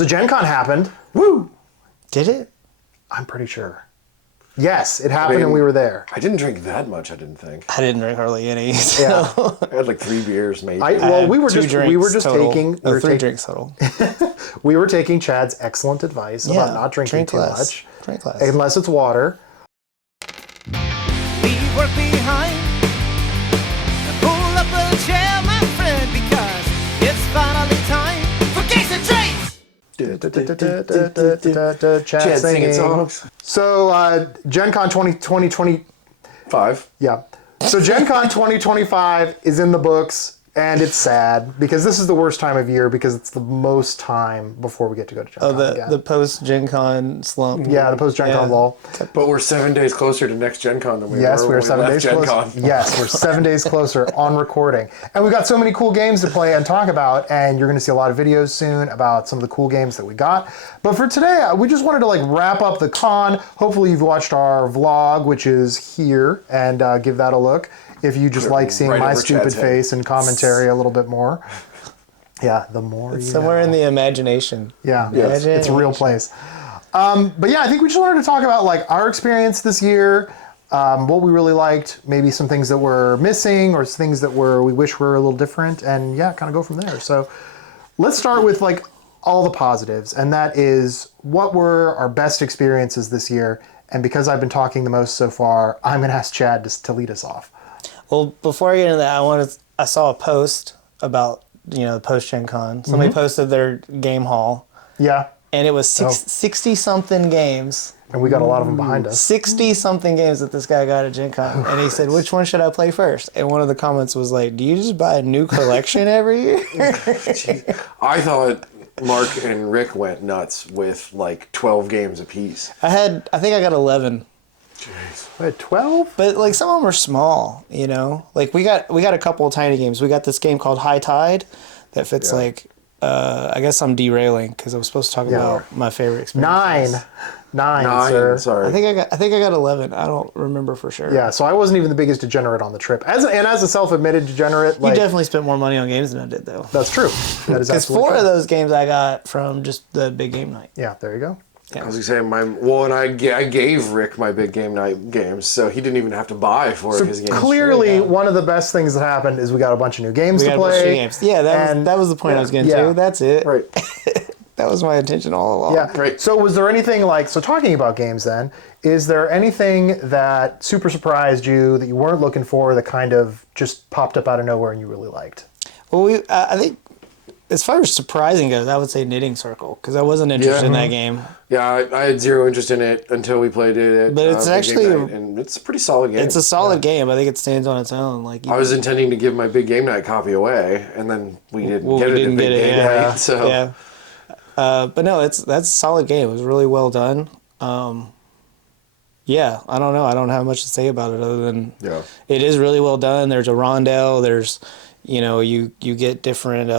So Gen Con happened. Woo! Did it? I'm pretty sure. Yes, it happened and we were there. I didn't drink that much, I didn't think. I didn't drink hardly any. So. Yeah. I had like 3 beers, maybe. We were just total. taking... Three drinks total. We were taking Chad's excellent advice about not drinking too much. Drink less. Unless it's water. Leave work behind and pull up a chair, my friend, because it's finally time for Games and Drinks. Chad singing songs. So, Gen Con 2025. Yeah. So, Gen Con 2025 is in the books, and it's sad because this is the worst time of year because it's the most time before we get to go to Gen Con again. The post-Gen Con slump. Yeah, the post-Gen Con lull. But we're 7 days closer to next Gen Con than we were Yes, when we're 7 days Gen closer. Con. Yes, we're 7 days closer on recording. And we've got so many cool games to play and talk about, and you're going to see a lot of videos soon about some of the cool games that we got. But for today, we just wanted to wrap up the con. Hopefully you've watched our vlog, which is here, and give that a look. If you just like seeing my stupid face and commentary a little bit more. Yeah, the more it's somewhere in the imagination. Yeah, it's a real place. But yeah, I think we just wanted to talk about our experience this year, what we really liked, maybe some things that were missing or things that we wish were a little different, and yeah, kind of go from there. So let's start with all the positives, and that is what were our best experiences this year. And because I've been talking the most so far, I'm going to ask Chad to lead us off. Well, before I get into that, I saw a post about the post Gen Con. Somebody posted their game haul. Yeah. And it was 60 something games. And we got a lot of them behind us. 60 something games that this guy got at Gen Con. And he said, which one should I play first? And one of the comments was do you just buy a new collection every year? I thought Mark and Rick went nuts with 12 games apiece. I think I got 11. Jeez. Wait, 12? But some of them are small, we got a couple of tiny games. We got this game called High Tide that fits I guess I'm derailing because I was supposed to talk about my favorite experience. Nine, sir. Sorry. I think I got 11. I don't remember for sure. Yeah, so I wasn't even the biggest degenerate on the trip. As a self-admitted degenerate, you definitely spent more money on games than I did, though. That's true. That is because 4 of those games I got from just the big game night. Yeah, there you go. Yeah. I was saying, I gave Rick my big game night games, so he didn't even have to buy 4 of his games. Clearly, one of the best things that happened is we got a bunch of new games to play. Yeah, that was the point I was getting to. That's it. Right. That was my intention all along. Yeah, great. So was there anything so talking about games then, is there anything that super surprised you that you weren't looking for that kind of just popped up out of nowhere and you really liked? Well, I think as far as surprising goes, I would say Knitting Circle because I wasn't interested in that game. Yeah, I had zero interest in it until we played it. But it's actually and it's a pretty solid game. It's a solid game. I think it stands on its own. I was intending to give my big game night copy away, and then we didn't get it. Night, so. Yeah. But no, that's a solid game. It was really well done. Yeah, I don't know. I don't have much to say about it other than it is really well done. There's a rondel. There's, you get different,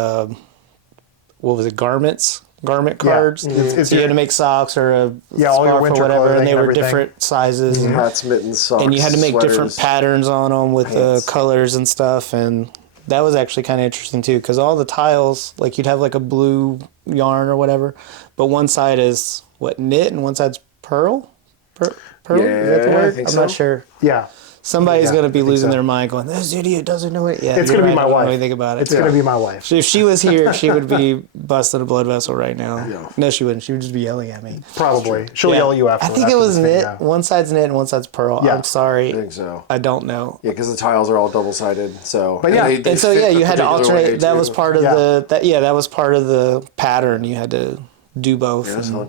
garment cards. Yeah. So you had to make socks or a all your scarf winter or whatever, and they were everything. different sizes. Hats, mittens, socks, and you had to make sweaters, different patterns on them with the colors and stuff, and that was actually kind of interesting too, because all the tiles, you'd have a blue yarn or whatever, but one side is knit and one side's pearl. Pearl? Yeah, is that the word? I think I'm so. not sure. Yeah. Somebody's going to be losing their mind going, this idiot doesn't know it. Yeah, it's going to be my wife. I don't know anything about it. It's going to be my wife. If she was here, she would be busting a blood vessel right now. Yeah. No, she wouldn't. She would just be yelling at me. Probably. She'll yell at you after. I think it was knit. One side's knit and one side's pearl. Yeah. I'm sorry. I think so. I don't know. Yeah, because the tiles are all double-sided. So, but yeah, they and so you had to alternate. That was part of that was part of the pattern. You had to do both. Yeah,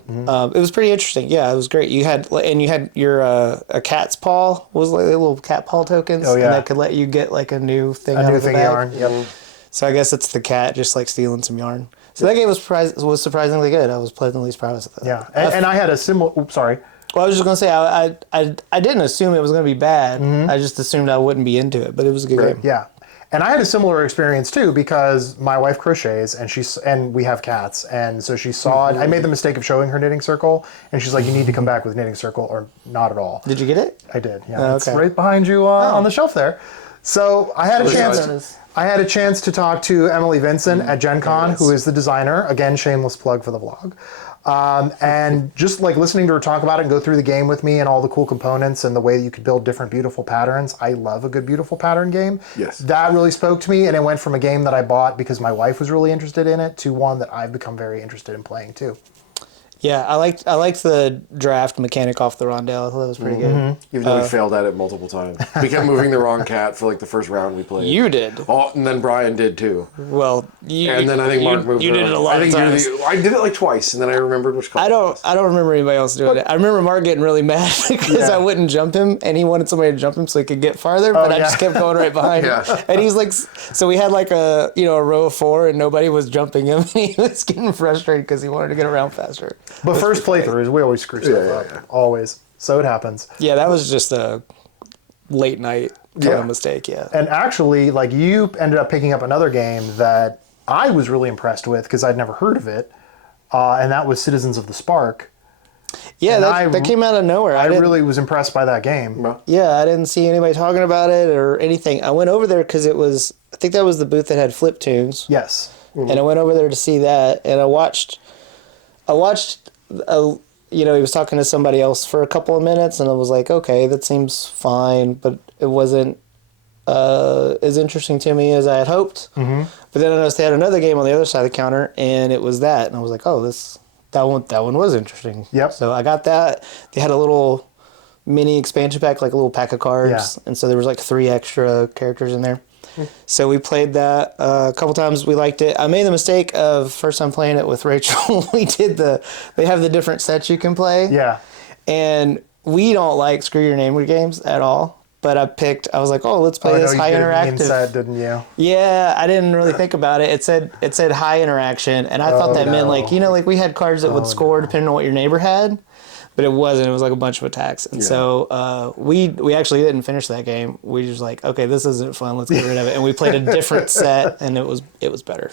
it was pretty interesting. Yeah, it was great. You had your a cat's paw was a little cat paw tokens. Oh yeah, and that could let you get a new thing. A new thing yarn. Yep. So I guess it's the cat just stealing some yarn. So that game was surprisingly good. I was pleasantly surprised with that. Yeah, and I had a similar. Oops, sorry. Well, I was just gonna say I didn't assume it was gonna be bad. I just assumed I wouldn't be into it, but it was a good game. Yeah. And I had a similar experience too because my wife crochets and we have cats, and so she saw it. I made the mistake of showing her Knitting Circle, and she's like, "You need to come back with Knitting Circle, or not at all." Did you get it? I did. Yeah, Oh, it's right behind you on the shelf there. So I had a chance. I had a chance to talk to Emily Vincent at Gencon, who is the designer. Again, shameless plug for the vlog. And just like listening to her talk about it and go through the game with me and all the cool components and the way that you could build different beautiful patterns. I love a good beautiful pattern game. Yes. That really spoke to me, and it went from a game that I bought because my wife was really interested in it to one that I've become very interested in playing too. Yeah, I liked the draft mechanic off the rondelle. I thought that was pretty good. Even though we failed at it multiple times. We kept moving the wrong cat for like the first round we played. You did. Oh, and then Brian did too. Well, And then I think Mark moved You did it a lot I of think times. I did it like twice, and then I remembered which color. I don't remember anybody else doing it. I remember Mark getting really mad because I wouldn't jump him, and he wanted somebody to jump him so he could get farther, but I just kept going right behind him. And he's like, so we had like a row of 4, and nobody was jumping him, and he was getting frustrated because he wanted to get around faster. But first playthroughs, we always screw stuff up. Always. So it happens. Yeah, that was just a late night kind of mistake, And actually, like, you ended up picking up another game that I was really impressed with because I'd never heard of it, and that was Citizens of the Spark. Yeah, that came out of nowhere. I really was impressed by that game. Yeah, I didn't see anybody talking about it or anything. I went over there because I think that was the booth that had Flip Tunes. Yes. And I went over there to see that, and I watched, he was talking to somebody else for a couple of minutes, and I was like, okay, that seems fine, but it wasn't as interesting to me as I had hoped. Mm-hmm. But then I noticed they had another game on the other side of the counter, and it was that, and I was like, oh, that one was interesting. Yep. So I got that. They had a little mini expansion pack, like a little pack of cards, and so there was like 3 extra characters in there. So we played that a couple times. We liked it. I made the mistake of first time playing it with Rachel. They have the different sets you can play. Yeah. And we don't like Screw Your Name games at all. But I was like, let's play this high interactive. Set, didn't you? Yeah, I didn't really think about it. It said high interaction, and I thought that meant like we had cards that would score depending on what your neighbor had. But it wasn't. It was like a bunch of attacks. And so we actually didn't finish that game. We just like, okay, this isn't fun. Let's get rid of it. And we played a different set, and it was better.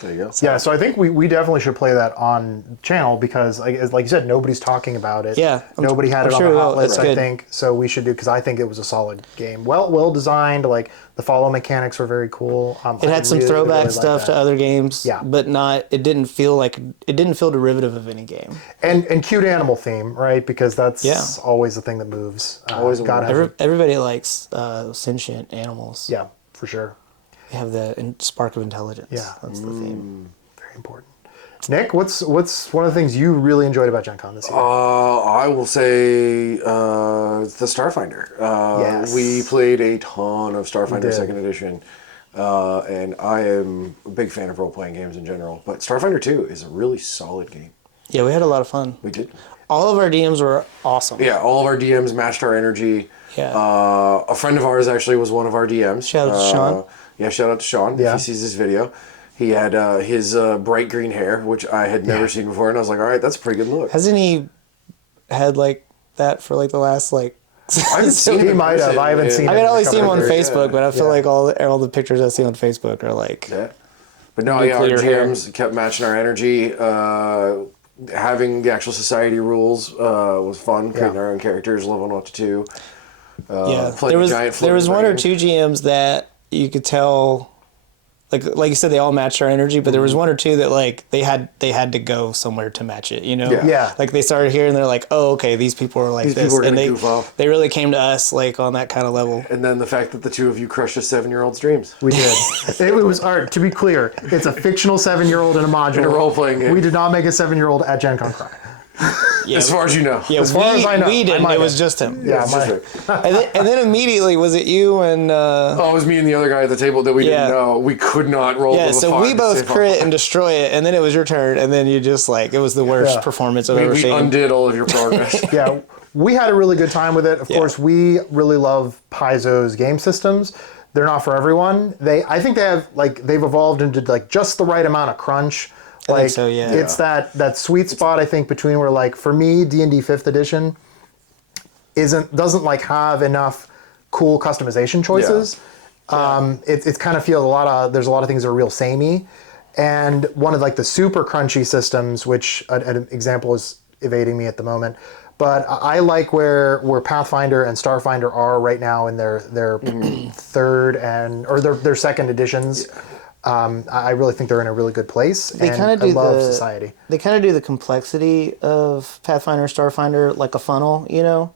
There you go. Yeah, so I think we definitely should play that on channel because, like you said, nobody's talking about it. Yeah. Nobody had it on sure the hot list, it's I good. think. So we should do, because I think it was a solid game. Well designed. Like, the follow mechanics were very cool. It had some throwback stuff to other games. Yeah. But it didn't feel derivative of any game. And cute animal theme, right? Because that's always the thing that moves. Always Everybody likes sentient animals. Yeah, for sure. They have the spark of intelligence. Yeah. That's the theme. Very important. Nick, what's one of the things you really enjoyed about Gen Con this year? I will say the Starfinder. Yes. We played a ton of Starfinder 2nd Edition, and I am a big fan of role-playing games in general, but Starfinder 2 is a really solid game. Yeah, we had a lot of fun. We did. All of our DMs were awesome. Yeah, all of our DMs matched our energy. Yeah. A friend of ours actually was one of our DMs. Shout out to Sean. Yeah, shout out to Sean if he sees this video. He had his bright green hair, which I had never seen before, and I was like, all right, that's a pretty good look. Hasn't he had like that for like the last like? I haven't seen him. He might have. I haven't seen I it. mean, I only see him on years. Facebook, but I feel like all the pictures I see on Facebook are like. Yeah. But no, our Nuclear hair. GMs kept matching our energy. Having the actual society rules was fun. Creating our own characters, level 1 to 2. There was one or two GMs that you could tell, like you said, they all matched our energy, but there was one or two that like they had to go somewhere to match it, you know? Yeah. Like they started here and they're like, oh, okay, these people are like These this, people are and gonna goof off. they really came to us like on that kind of level. And then the fact that the two of you crushed a 7-year-old's dreams. We did. It was art. To be clear, it's a fictional 7-year-old in a module. In a role-playing game. We did not make a 7-year-old at Gen Con Cry. Yeah, As far as you know. yeah, as far as I know, we I didn't. might It was have. just him. Yeah, It's just right. And then immediately was it you and? Oh, it was me and the other guy at the table that we didn't know. We could not roll. Yeah, with a so 5 we to both save crit our- and destroy it, and then it was your turn, and then you just like it was the worst performance I've ever We seen. undid all of your progress. Yeah, we had a really good time with it. Of course, we really love Paizo's game systems. They're not for everyone. I think they've evolved into like just the right amount of crunch. I Like, think so, yeah. It's that sweet spot, I think, between where, like, for me, D&D 5th edition doesn't like have enough cool customization choices. It's kind of feels there's a lot of things that are real samey. And one of like the super crunchy systems, which an example is evading me at the moment, But I like where Pathfinder and Starfinder are right now in their third or their second editions. I really think they're in a really good place. They kind of do love Society. They kind of do the complexity of Pathfinder and Starfinder like a funnel, you know?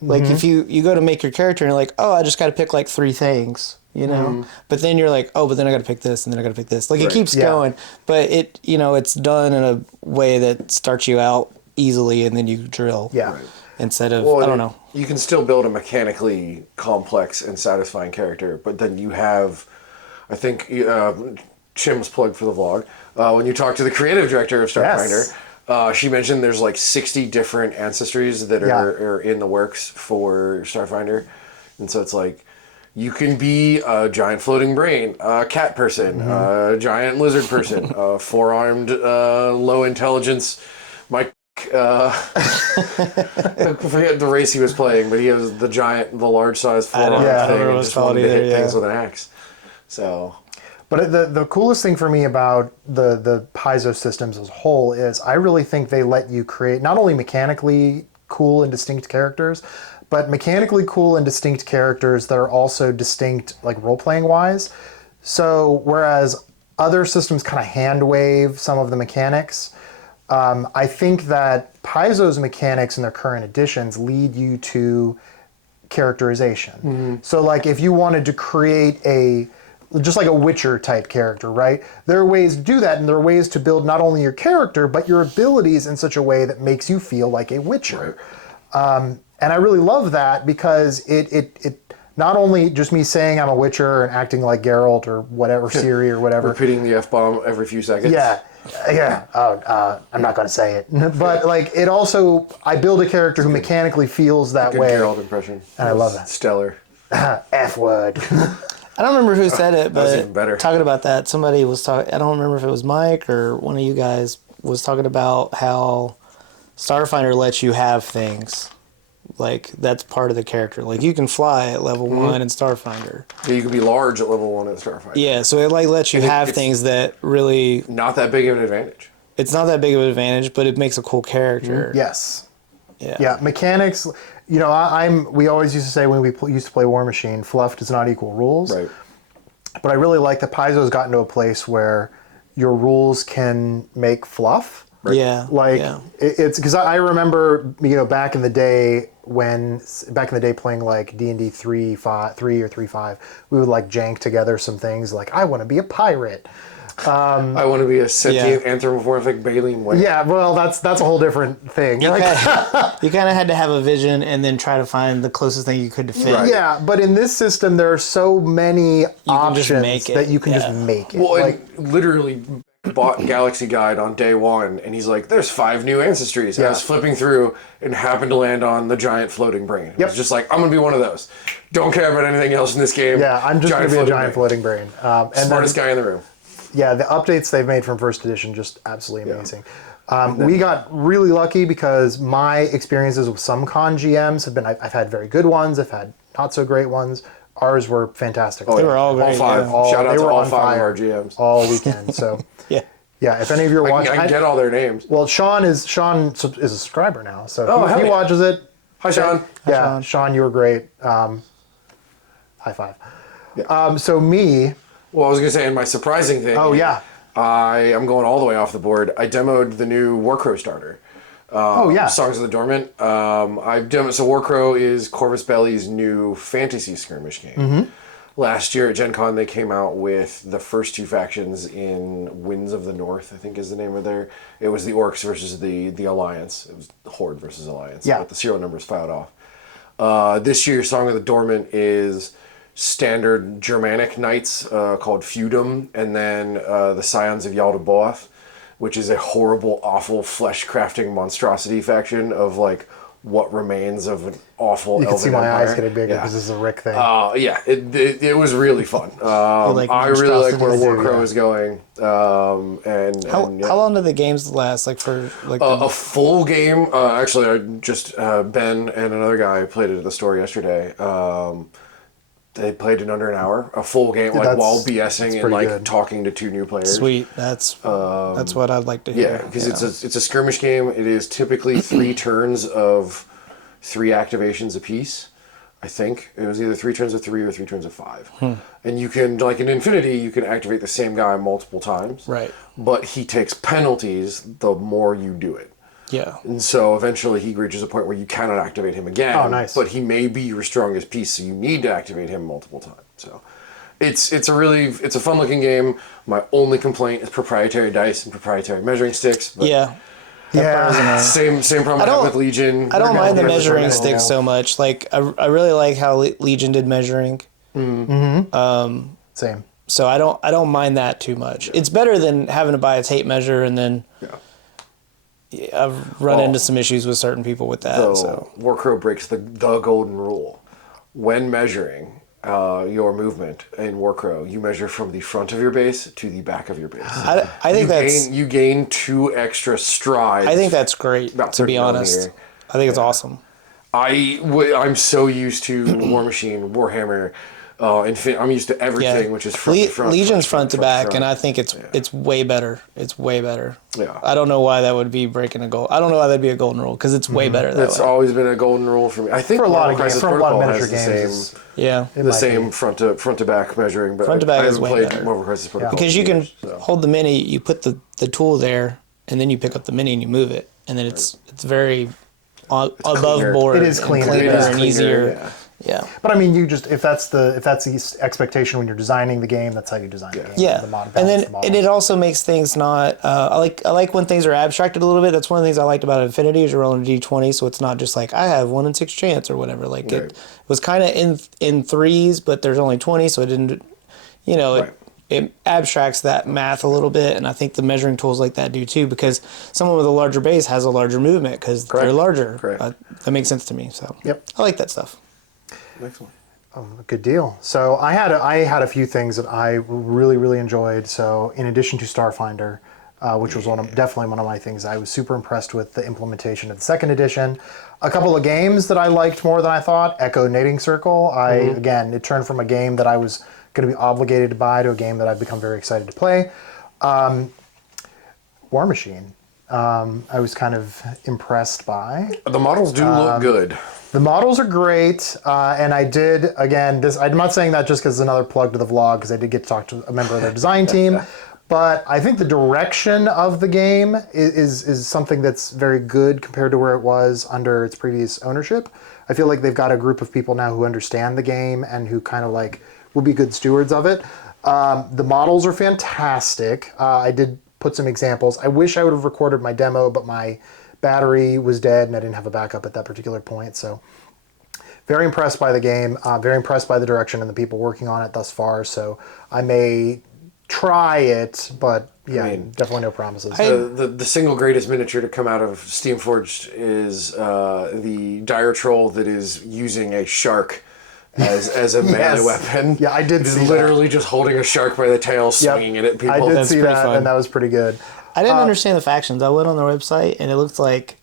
Like if you go to make your character and you're like, oh, I just got to pick like 3 things, you know? But then you're like, oh, but then I got to pick this and then I got to pick this. Like it keeps going, but it, you know, it's done in a way that starts you out easily and then you drill. Yeah. Right. Instead of, Well, I don't know. You can still build a mechanically complex and satisfying character, but then you have, I think, Chim's plug for the vlog. When you talk to the creative director of Starfinder, she mentioned there's like 60 different ancestries that are in the works for Starfinder. And so it's like, you can be a giant floating brain, a cat person, a giant lizard person, a 4-armed, low intelligence Mike. I forget the race he was playing, but he was the large size 4-armed thing and just wanted to hit things with an axe. So, but the coolest thing for me about the Paizo systems as a whole is I really think they let you create not only mechanically cool and distinct characters, but mechanically cool and distinct characters that are also distinct like role-playing wise. So whereas other systems kind of hand wave some of the mechanics, I think that Paizo's mechanics in their current editions lead you to characterization. So like if you wanted to create just like a Witcher type character, right? There are ways to do that, and there are ways to build not only your character, but your abilities in such a way that makes you feel like a Witcher. And I really love that because it not only just me saying I'm a Witcher and acting like Geralt or whatever, Ciri or whatever. Repeating the F-bomb every few seconds. Yeah. I'm not going to say it. But like it also, I build a character who mechanically feels that Good way. Geralt impression. And I love that. Stellar. F word. I don't remember who said it, but even better. Talking about that, somebody was talking, I don't remember if it was Mike or one of you guys was talking about how Starfinder lets you have things. Like, that's part of the character. Like, you can fly at level 1 in Starfinder. Yeah, you can be large at level 1 in Starfinder. Yeah, so it, like, lets you have things that really... Not that big of an advantage. It's not that big of an advantage, but it makes a cool character. Yes. Yeah. Yeah, mechanics... You know, we always used to say when we used to play War Machine, fluff does not equal rules. Right. But I really like that Paizo's gotten to a place where your rules can make fluff. Right? Yeah. Like, it's because I remember, you know, back in the day playing like D&D 3 or 3.5, we would like jank together some things like, I want to be a pirate. I want to be a sentient anthropomorphic baleen whale. Yeah, well, that's a whole different thing. You kind of had to have a vision and then try to find the closest thing you could to fit. Right. Yeah, but in this system, there are so many options that you can just make it. Well, like, and literally bought Galaxy Guide on day 1, and he's like, there's 5 new ancestries. And I was flipping through and happened to land on the giant floating brain. It was just like, I'm going to be one of those. Don't care about anything else in this game. Yeah, I'm just going to be a giant floating brain. And Smartest guy in the room. Yeah, the updates they've made from first edition, just absolutely amazing. We got really lucky because my experiences with some con GMs have been, I've had very good ones, I've had not so great ones. Ours were fantastic. They were all great. All 5. Shout out to all 5 of our GMs. All weekend, so... Yeah, if any of you are watching... I can get all their names. Well, Sean is a subscriber now, so if he watches it... Hi, Sean. Yeah, Sean, you were great. High five. Yeah. So me... Well, I was going to say, and my surprising thing... Oh, yeah. I am going all the way off the board. I demoed the new Warcrow starter. Songs of the Dormant. I've demoed... So Warcrow is Corvus Belli's new fantasy skirmish game. Last year at Gen Con, they came out with the first 2 factions in Winds of the North, I think is the name of their... It was the Orcs versus the Alliance. It was Horde versus Alliance. Yeah. But the serial numbers filed off. This year, Song of the Dormant is standard Germanic knights called Feudum, and then the Scions of Yaldabaoth, which is a horrible, awful, flesh-crafting monstrosity faction of, like, what remains of an awful You can see my empire. eyes getting bigger because this is a Rick thing. It was really fun. I really like where Warcrow is going. How long do the games last? Like for like a full game? Actually, I just Ben and another guy played it at the store yesterday. They played in under an hour, a full game, like That's- while that's BSing and pretty like good. talking to 2 new players. Sweet. That's what I'd like to hear. Yeah, because it's a skirmish game. It is typically 3 turns of 3 activations apiece. I think it was either 3 turns of 3 or 3 turns of 5. And you can, like in Infinity, you can activate the same guy multiple times. Right. But he takes penalties the more you do it. Yeah. And so eventually he reaches a point where you cannot activate him again. Oh, nice. But he may be your strongest piece, so you need to activate him multiple times. So it's a fun looking game. My only complaint is proprietary dice and proprietary measuring sticks. But Yeah. Yeah. Same problem I have with Legion. I don't mind the measuring Yeah. sticks so much. Like I really like how Legion did measuring. Same. So I don't mind that too much. It's better than having to buy a tape measure and then I've run into some issues with certain people with that. So Warcrow breaks the golden rule. When measuring your movement in Warcrow, you measure from the front of your base to the back of your base. I think you gain 2 extra strides. I think that's great, About to be 30 honest. millimeter. I think it's awesome. I'm so used to War Machine, Warhammer. I'm used to everything, which is front to front. Legion's front to back, front. and I think it's way better. It's way better. Yeah. I don't know why that would be breaking a goal. I don't know why that'd be a golden rule because it's way better that That's way. always been a golden rule for me. I think For a lot Marvel of games, Crisis for a lot of Protocol miniature has the games. same, Yeah, the same front to back measuring, but Front to back I is haven't way played better. Marvel Crisis Protocol because you in can years, so. hold the mini, you put the tool there, and then you pick up the mini and you move it, and then it's very above cleaner. board. It is and cleaner. cleaner It is and cleaner, easier. yeah. Yeah. But I mean, if that's the expectation when you're designing the game, that's how you design the game. Yeah, The mod- and balance then the models. and it also makes things not. I like when things are abstracted a little bit. That's one of the things I liked about Infinity is you're rolling a d20, so it's not just like I have 1 in 6 chance or whatever. Like Right. it was kind of in threes, but there's only 20, so it didn't. Right. It abstracts that math a little bit, and I think the measuring tools like that do too. Because someone with a larger base has a larger movement because they're larger. Correct. That makes sense to me. So Yep. I like that stuff. Excellent. Good deal. So I had a few things that I really, really enjoyed. So in addition to Starfinder, which was definitely one of my things, I was super impressed with the implementation of the 2nd edition. A couple of games that I liked more than I thought. Echo Knitting Circle. Again, it turned from a game that I was going to be obligated to buy to a game that I've become very excited to play. War Machine. I was kind of impressed by. The models do look good. The models are great, and I did, again, I'm not saying that just because it's another plug to the vlog, because I did get to talk to a member of their design team, but I think the direction of the game is something that's very good compared to where it was under its previous ownership. I feel like they've got a group of people now who understand the game and who kind of like will be good stewards of it. The models are fantastic. I did put some examples. I wish I would have recorded my demo, but my battery was dead and I didn't have a backup at that particular point. So very impressed by the game, very impressed by the direction and the people working on it thus far. So I may try it, but yeah, definitely no promises. The single greatest miniature to come out of Steamforged is the Dire Troll that is using a shark as a melee weapon. Yeah, I did It is see that. literally just holding a shark by the tail, swinging it at people. I did That's see pretty that, fun. and that was pretty good. I didn't understand the factions. I went on their website and it looks like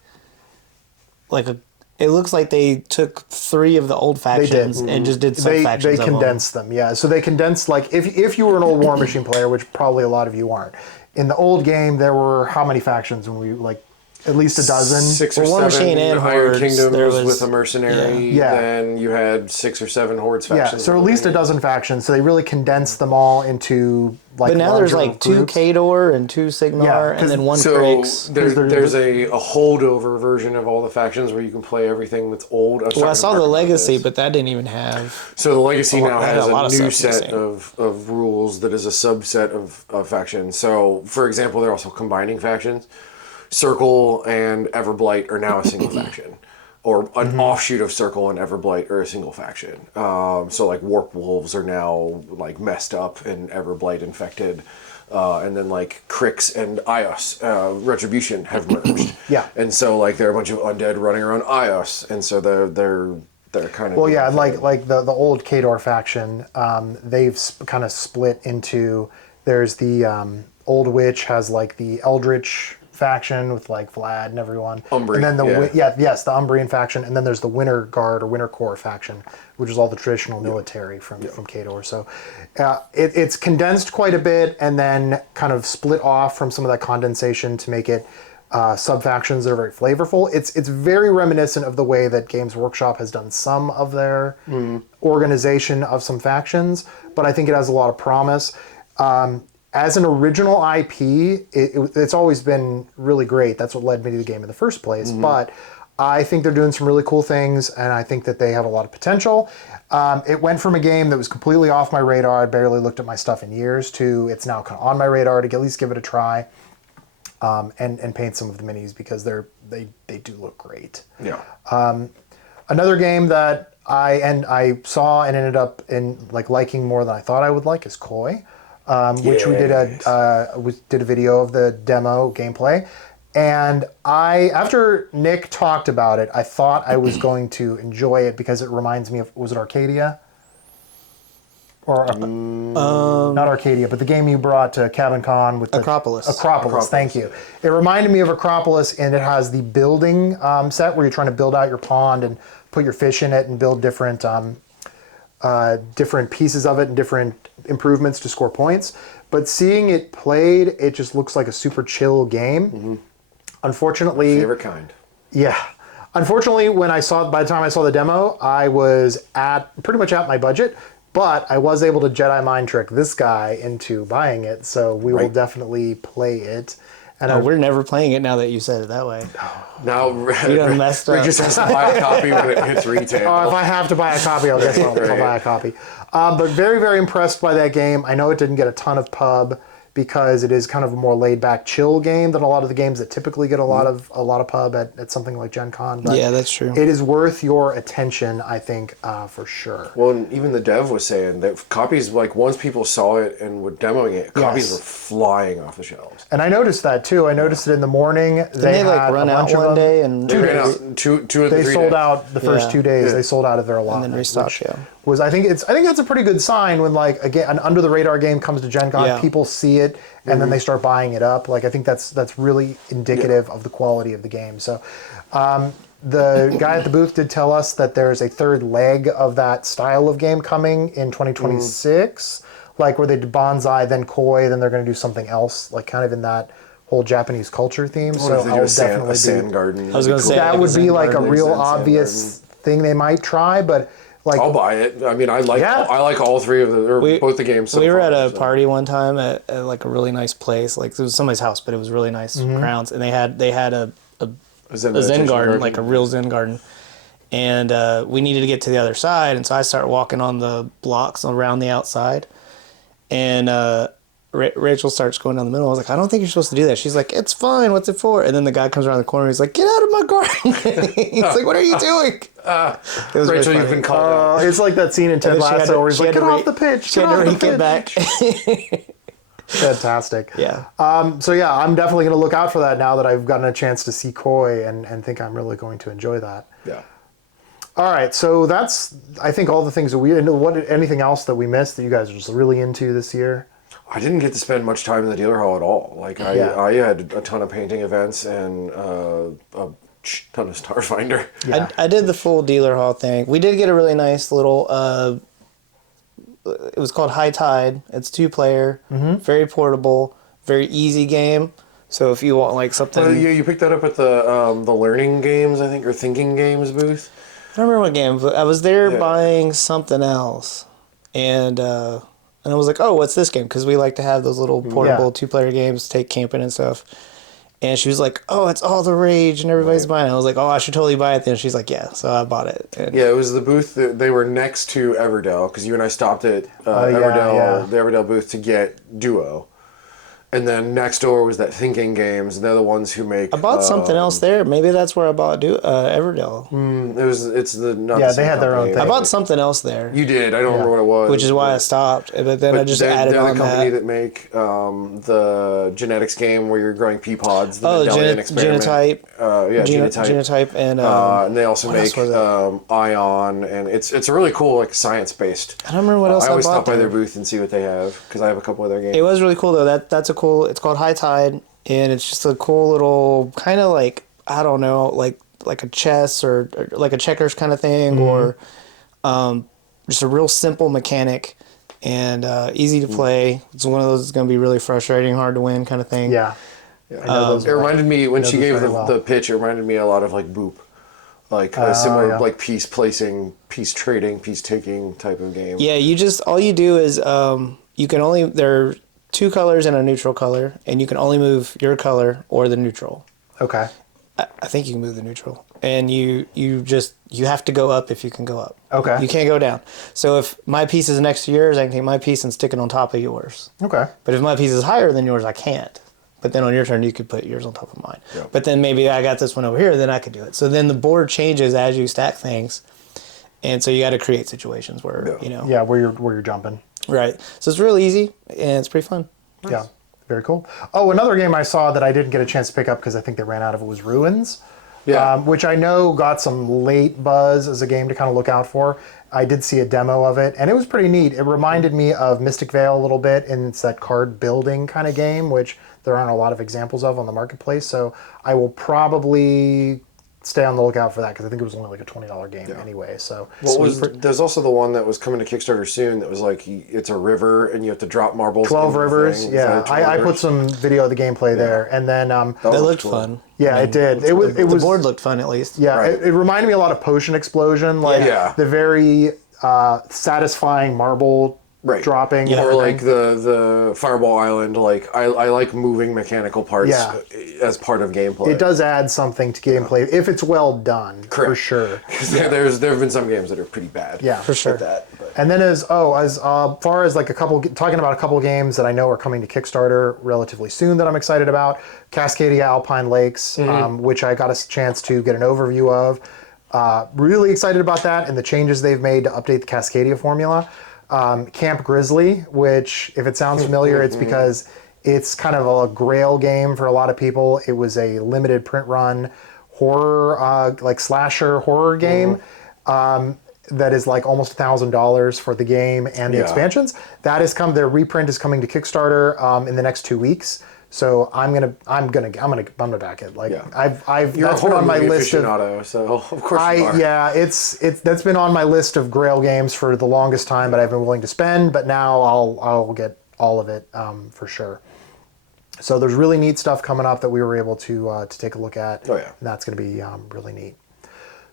they took 3 of the old factions and just did some factions. They of them. condensed them, yeah. So they condensed, like, if you were an old War Machine player, which probably a lot of you aren't, in the old game there were how many factions when we like at least a dozen? 6 or Well, War 7 Machine and Iron Hordes, Kingdoms there was- with a mercenary. Yeah. Then you had 6 or 7 Hordes Yeah, factions. so at least a dozen factions. So they really condensed them all into like. But now there's larger like 2 groups. Khador and 2 Sigmar Yeah, and then 1 So Krix. there's a holdover version of all the factions where you can play everything that's old. Well, I saw the Legacy, but that didn't even have. So the Legacy now that had has a lot a of new stuff set missing. of rules that is a subset of factions. So, for example, they're also combining factions. Circle and Everblight are now a single faction. Or an offshoot of Circle and Everblight are a single faction. So like Warp Wolves are now like messed up and Everblight infected. And then like Krix and Ios, Retribution have merged. Yeah. And so like there are a bunch of undead running around Ios. And so they're kind of... Well, yeah, like the old Khador faction, they've kind of split into. There's the Old Witch has like the Eldritch faction with like Vlad and everyone. Umbri, and then the yeah. the Umbrian faction, and then there's the Winter Guard or Winter Corps faction, which is all the traditional military from Khador. So it's condensed quite a bit, and then kind of split off from some of that condensation to make it sub-factions that are very flavorful. It's very reminiscent of the way that Games Workshop has done some of their organization of some factions, but I think it has a lot of promise. As an original IP, it's always been really great. That's what led me to the game in the first place. But I think they're doing some really cool things, and I think that they have a lot of potential. It went from a game that was completely off my radar, I barely looked at my stuff in years, to it's now kind of on my radar to at least give it a try. And paint some of the minis because they do look great. Yeah. Another game that I saw and ended up liking more than I thought I would like is Koi, which we did a video of the demo gameplay, and after Nick talked about it, I thought I was going to enjoy it because it reminds me of, was it Arcadia? Or not Arcadia, but the game you brought to Cabin Con with Acropolis. Acropolis, thank you. It reminded me of Acropolis, and it has the building set where you're trying to build out your pond and put your fish in it and build different pieces of it and different improvements to score points. But seeing it played, it just looks like a super chill game. Unfortunately, Favorite kind. Yeah. Unfortunately, by the time I saw the demo, I was pretty much at my budget. But I was able to Jedi mind trick this guy into buying it, so we will definitely play it. And we're never playing it now that you said it that way. Now, You done messed up. Rick just has to buy a copy when it hits retail. if I have to buy a copy, I'll buy a copy. But very, very impressed by that game. I know it didn't get a ton of pub because it is kind of a more laid-back, chill game than a lot of the games that typically get a lot of pub at something like Gen Con. But yeah, that's true. It is worth your attention, I think, for sure. Well, and even the dev was saying that copies, like once people saw it and were demoing it, copies were flying off the shelves. And I noticed that too. I noticed it in the morning. They had run a out bunch of one them. day and They ran out two of the They 3 sold days. out the first 2 days. Yeah. They sold out of their allotment. and then restocked. which Yeah. I think that's a pretty good sign when an under the radar game comes to Gen Con, Yeah. people see it and then they start buying it up. Like I think that's really indicative of the quality of the game. So the guy at the booth did tell us that there's a third leg of that style of game coming in 2026, like where they did Bonsai, then Koi, then they're going to do something else, like kind of in that whole Japanese culture theme. What if they do I'll a definitely sand garden? I was gonna say, that like would be like a garden, real sand obvious thing they might try, but like I'll buy it. I mean, I like all 3 of both the games. So we were far, at a so. party one time at like a really nice place. Like it was somebody's house, but it was really nice grounds, and they had a Zen garden, like a real Zen garden. And we needed to get to the other side, and so I started walking on the blocks around the outside, and Rachel starts going down the middle. I was like, I don't think you're supposed to do that. She's like, it's fine. What's it for? And then the guy comes around the corner. He's like, get out of my garden. He's like, what are you doing? It was Rachel, really you've funny. been called out. it's like that scene in Ted And then she had Lasso to- where he's she like, had get to off the pitch, She get had off to the rake it pitch. back. Fantastic. Yeah. So yeah, I'm definitely going to look out for that now that I've gotten a chance to see Koi and think I'm really going to enjoy that. Yeah. All right, so that's, I think, all the things that anything else that we missed that you guys are just really into this year? I didn't get to spend much time in the dealer hall at all. Like I had a ton of painting events and a ton of Starfinder. Yeah. I did the full dealer hall thing. We did get a really nice little, it was called High Tide. It's 2-player, very portable, very easy game. So if you want like something... Yeah, you picked that up at the Learning Games, I think, or Thinking Games booth. I don't remember what game, but I was there Yeah. buying something else. And I was like, oh, what's this game? Because we like to have those little portable 2-player games, take camping and stuff. And she was like, oh, it's all the rage and everybody's buying it. I was like, oh, I should totally buy it then. She's like, yeah. So I bought it. And Yeah, it was the booth that they were next to Everdell, because you and I stopped at the Everdell booth to get Duo. And then next door was that Thinking Games, and they're the ones who make... I bought something else there. Maybe that's where I bought Everdell. They had their own thing. I bought something else there, You did. I don't remember what it was. which is why I stopped. But then I just added they're on the company that. that make the genetics game where you're growing pea pods. The Oh, Mendelian experiment. Genotype. Genotype. Genotype and... And they also what else make was it? Ion, and it's a really cool, like, science-based. I don't remember what else I I always bought stop by there. their booth and see what they have, because I have a couple of their games. It was really cool though. That's a cool. It's called High Tide, and it's just a cool little kind of like, I don't know, like a chess or like a checkers kind of thing, or just a real simple mechanic and easy to play. It's one of those that's going to be really frustrating, hard to win kind of thing. Yeah. I know those It reminded me, when she gave very well. the pitch, it reminded me a lot of like Boop. Like a similar like piece placing, piece trading, piece taking type of game. Yeah, all you do is you can only, there are 2 colors and a neutral color, and you can only move your color or the neutral. Okay. I think you can move the neutral, and you have to go up if you can go up. Okay. You can't go down. So if my piece is next to yours, I can take my piece and stick it on top of yours. Okay. But if my piece is higher than yours, I can't. But then on your turn, you could put yours on top of mine. Yep. But then maybe I got this one over here, then I could do it. So then the board changes as you stack things, and so you got to create situations where Yeah, where you're jumping. right. So it's real easy and it's pretty fun. Nice. Yeah. Very cool. Oh, another game I saw that I didn't get a chance to pick up because I think they ran out of it was Ruins. Yeah. Which I know got some late buzz as a game to kind of look out for. I did see a demo of it, and it was pretty neat. It reminded me of Mystic Vale a little bit, and it's that card building kind of game, which there aren't a lot of examples of on the marketplace. So I will probably stay on the lookout for that because I think it was only like a $20 game anyway. So there's also the one that was coming to Kickstarter soon that was like, it's a river and you have to drop marbles. 12 into the Rivers, thing. yeah. Is that 12 I put Rivers? some video of the gameplay there, and then That looked cool. fun. yeah, it did. It was The board looked fun at least. Yeah, Right. it reminded me a lot of Potion Explosion, like Yeah. the very satisfying marble Right. dropping. and Or everything. like the Fireball Island. Like I like moving mechanical parts Yeah. as part of gameplay. It does add something to gameplay if it's well done, for Correct. sure. There have been some games that are pretty bad. Yeah, for sure. At that, but. And then as far as like talking about a couple games that I know are coming to Kickstarter relatively soon that I'm excited about, Cascadia Alpine Lakes, which I got a chance to get an overview of. Really excited about that and the changes they've made to update the Cascadia formula. Camp Grizzly, which if it sounds familiar, it's because it's kind of a grail game for a lot of people. It was a limited print run horror, like slasher horror game. That is like almost $1,000 for the game and the Yeah. expansions. That is their reprint is coming to Kickstarter in the next 2 weeks. So I'm gonna back it. Like Yeah. I've You're that's a been horror on my movie list of aficionado, so of course you are. yeah, it's that's been on my list of Grail games for the longest time, but I've been willing to spend. But now I'll get all of it for sure. So there's really neat stuff coming up that we were able to take a look at. Oh, yeah. And that's going to be really neat.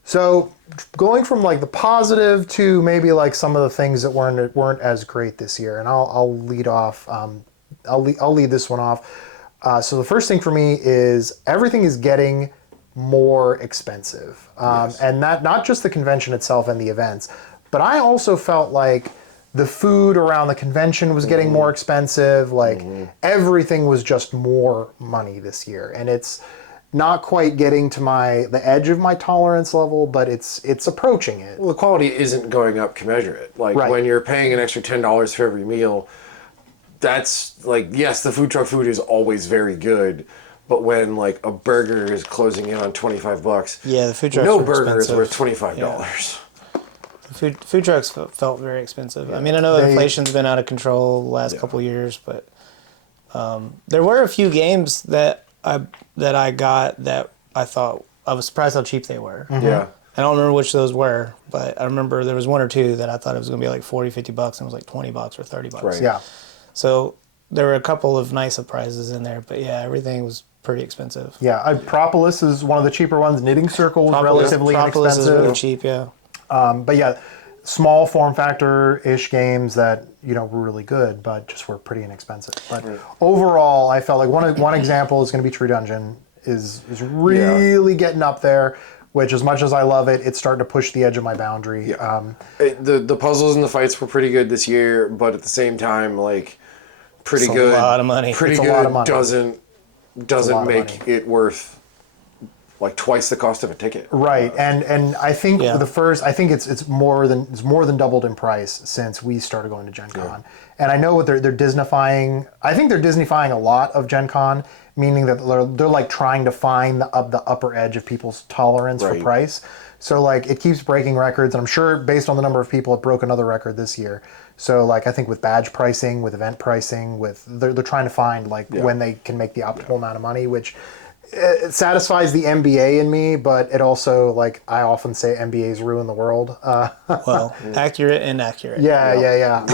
So going from like the positive to maybe like some of the things that weren't as great this year, and I'll lead off. I'll lead this one off. So the first thing for me is everything is getting more expensive, and that not just the convention itself and the events, but I also felt like the food around the convention was getting more expensive. Like everything was just more money this year, and it's not quite getting to the edge of my tolerance level, but it's approaching it. Well, the quality isn't going up commensurate. Like Right. when you're paying an extra $10 for every meal, that's like, yes, the food truck food is always very good, but when like a burger is closing in on $25, Yeah, the food trucks no were burger is expensive. worth $25. Food trucks felt very expensive. I mean, I know inflation's been out of control the last couple of years, but there were a few games that I got that I thought I was surprised how cheap they were. Yeah. I don't remember which those were, but I remember there was one or two that I thought it was going to be like $40, $50, and it was like $20 or $30. Right. Yeah. So there were a couple of nice surprises in there, but yeah, everything was pretty expensive. Yeah, Propolis is one of the cheaper ones. Knitting Circle was relatively Propolis is inexpensive. really cheap, yeah. But yeah, small form factor-ish games that were really good, but just were pretty inexpensive. But overall, I felt like one example is going to be True Dungeon is really getting up there. Which, as much as I love it, it's starting to push the edge of my boundary. Yeah. The puzzles and the fights were pretty good this year, but at the same time, like, pretty good. A lot of money. Pretty It's a good lot of money. doesn't lot of make money. it worth like twice the cost of a ticket. Right, and I think Yeah. I think it's more than doubled in price since we started going to Gen Con. And I know what they're Disneyfying. I think they're Disneyfying a lot of Gen Con, meaning that they're like trying to find the upper edge of people's tolerance for Right. price. So like it keeps breaking records, and I'm sure based on the number of people, it broke another record this year. So like I think with badge pricing, with event pricing, they're trying to find like when they can make the optimal amount of money, which it satisfies the MBA in me, but it also, like I often say, MBAs ruin the world. Well, accurate and inaccurate. Yeah.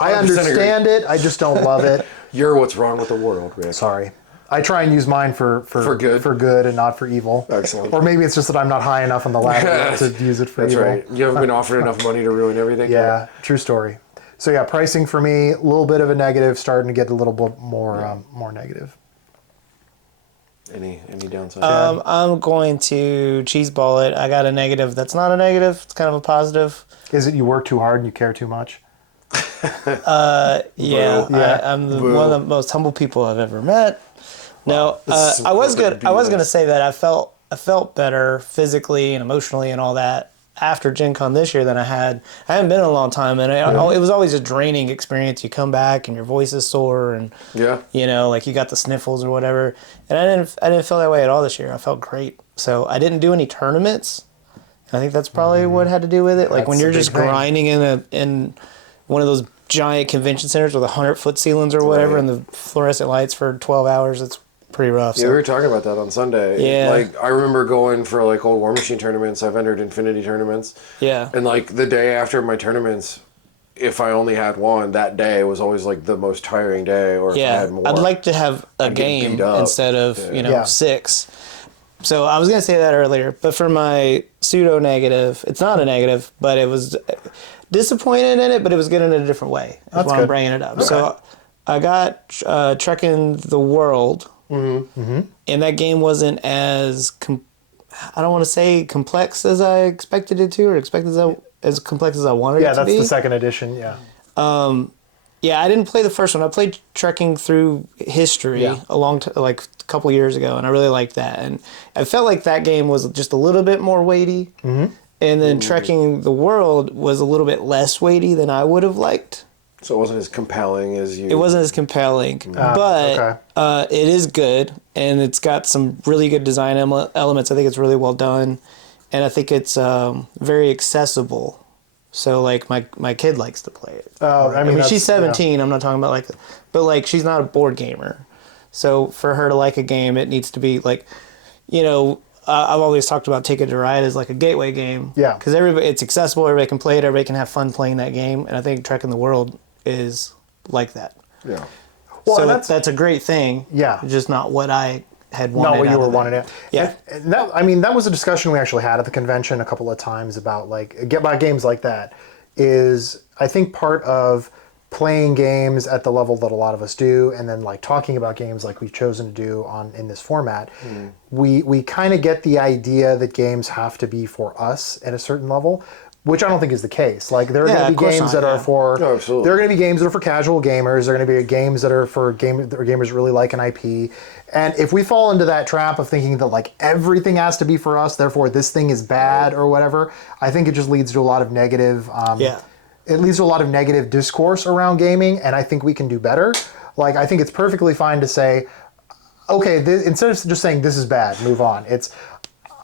I understand it. I just don't love it. You're what's wrong with the world, Rick. Sorry. I try and use mine for good and not for evil. Excellent. Or maybe it's just that I'm not high enough on the ladder to use it for That's evil. right. You haven't been offered enough money to ruin everything. Yeah, true story. So yeah, pricing for me, a little bit of a negative, starting to get a little bit more negative. Any downside? I'm going to cheeseball it. I got a negative that's not a negative. It's kind of a positive. Is it you work too hard and you care too much? Yeah. I'm one of the most humble people I've ever met. No, I was gonna say that I felt better physically and emotionally and all that after Gen Con this year than I hadn't been in a long time, and it was always a draining experience. You come back and your voice is sore, and like you got the sniffles or whatever. And I didn't feel that way at all this year. I felt great. So I didn't do any tournaments. I think that's probably what had to do with it. Like when That's you're a big just thing. grinding in one of those giant convention centers with 100-foot ceilings or whatever, Right. and the fluorescent lights for 12 hours, it's pretty rough. Yeah, So. we were talking about that on Sunday. Yeah. Like, I remember going for, like, old War Machine tournaments. I've entered Infinity tournaments. Yeah. And, like, the day after my tournaments, if I only had one, that day was always, like, the most tiring day, or if I Yeah, had more. I'd like to have a I'd get game beat up. instead of, Yeah. 6. So I was going to say that earlier, but for my pseudo-negative, it's not a negative, but it was disappointed in it, but it was good in a different way. That's why good. I'm bringing it up. So I got Trekking the World, and that game wasn't as, I don't want to say complex as I expected it to, or as complex as I wanted it to Yeah, be. that's the second edition, yeah. Yeah, I didn't play the first one. I played Trekking Through History Yeah. like a couple years ago, and I really liked that. And I felt like that game was just a little bit more weighty. Mm-hmm. And then Trekking the World was a little bit less weighty than I would have liked. So it wasn't as compelling as you... It wasn't as compelling, but okay. it is good, and it's got some really good design elements. I think it's really well done, and I think it's very accessible. So, like, my kid likes to play it. Oh, I mean, she's that's- 17. I'm not talking about, but she's not a board gamer. So, for her to like a game, it needs to be, I've always talked about Ticket to Ride as, like, a gateway game. Yeah. Because it's accessible, everybody can play it, everybody can have fun playing that game. And I think Trekking the World is like that. Yeah. Well, So, and that's a great thing. Yeah. Just not what I had wanted. Not what you out were of it. wanting it. Yeah. And that was a discussion we actually had at the convention a couple of times about about games like that. Is I think part of playing games at the level that a lot of us do, and then like talking about games like we've chosen to do in this format, we kind of get the idea that games have to be for us at a certain level, which I don't think is the case. Like there are Yeah, going to of be course games not, that are yeah. for Oh, absolutely. there are going to be games that are for casual gamers. There are going to be games that are for gamers that really like an IP. And if we fall into that trap of thinking that like everything has to be for us, therefore this thing is bad or whatever, I think it just leads to a lot of negative. It leads to a lot of negative discourse around gaming, and I think we can do better. Like, I think it's perfectly fine to say, okay, instead of just saying this is bad, move on. It's,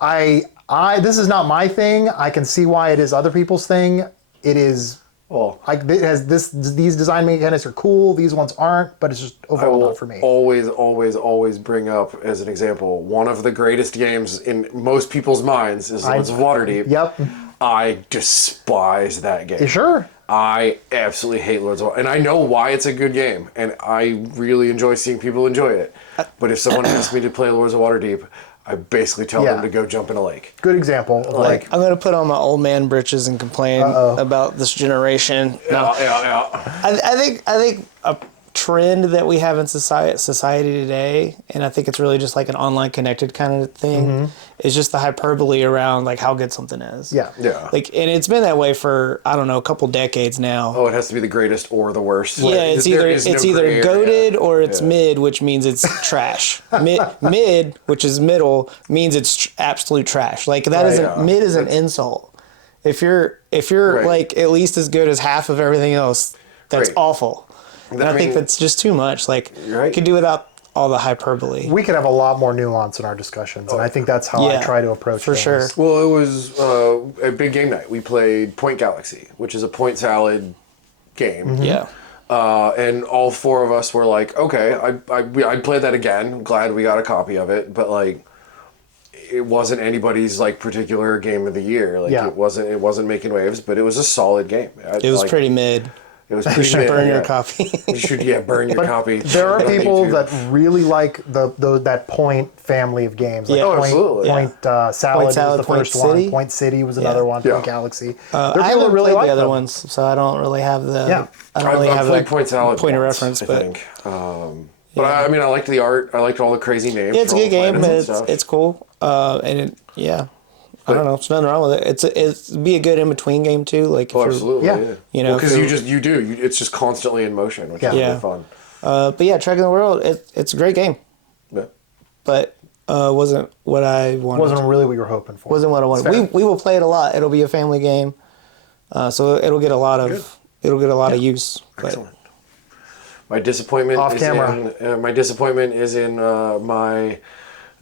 this is not my thing. I can see why it is other people's thing. It is, it has these design mechanics are cool. These ones aren't, but it's just overall not for me. Always bring up as an example, one of the greatest games in most people's minds is Lords of Waterdeep. Yep. I despise that game. You sure? I absolutely hate Lords of Waterdeep. And I know why it's a good game, and I really enjoy seeing people enjoy it. But if someone asks me to play Lords of Waterdeep, I basically tell them to go jump in a lake. Good example of like I'm gonna put on my old man britches and complain about this generation. No. Yeah. I think trend that we have in society today, and I think it's really just like an online connected kind of thing, is just the hyperbole around like how good something is. Yeah. Yeah. Like, and it's been that way for, I don't know, a couple decades now. Oh, it has to be the greatest or the worst. Yeah, it's There either is no gray area. goated or it's mid, which means it's trash. Mid, which is middle, means it's absolute trash. Like that isn't mid is an insult. If you're Right. like at least as good as half of everything else, that's Right. awful. And I think mean, that's just too much. Like Right. you could do without all the hyperbole. We could have a lot more nuance in our discussions, and I think that's how I Yeah, try to approach for things. sure. Well, it was a big game night. We played Point Galaxy, which is a point salad game. Yeah. And all four of us were like, okay, I'd play that again. I'm glad we got a copy of it, but like, it wasn't anybody's like particular game of the year. Like it wasn't making waves, but it was a solid game. It was pretty mid. It was You pretty should mid, burn your yeah. copy. You should burn your copy. There are On people YouTube. that really like that Point family of games. Like Yeah. Oh, Point, absolutely. Point Salad Point was Salad, the Point first one. City? Point City was another one. Yeah. Point Galaxy. There are I people that haven't really played like the other them. ones, so I don't really have the. Yeah. I don't really I've have played that Point Salad point of once, reference, I but think. But I mean, I liked the art. I liked all the crazy names. yeah, it's a for all good the game. planets and It's stuff. it's cool. I don't know. There's nothing wrong with it. It's be a good in between game too. Like if Oh, you're- absolutely. Yeah. Yeah. You know, because if it's just constantly in motion, which is Yeah. really fun. But yeah, Trek in the World. It's a great game, Yeah. but wasn't what I wanted. Wasn't really what you were hoping for. Wasn't what I wanted. Fair. We will play it a lot. It'll be a family game, so it'll get a lot of of use. But Excellent. My disappointment Off is camera. in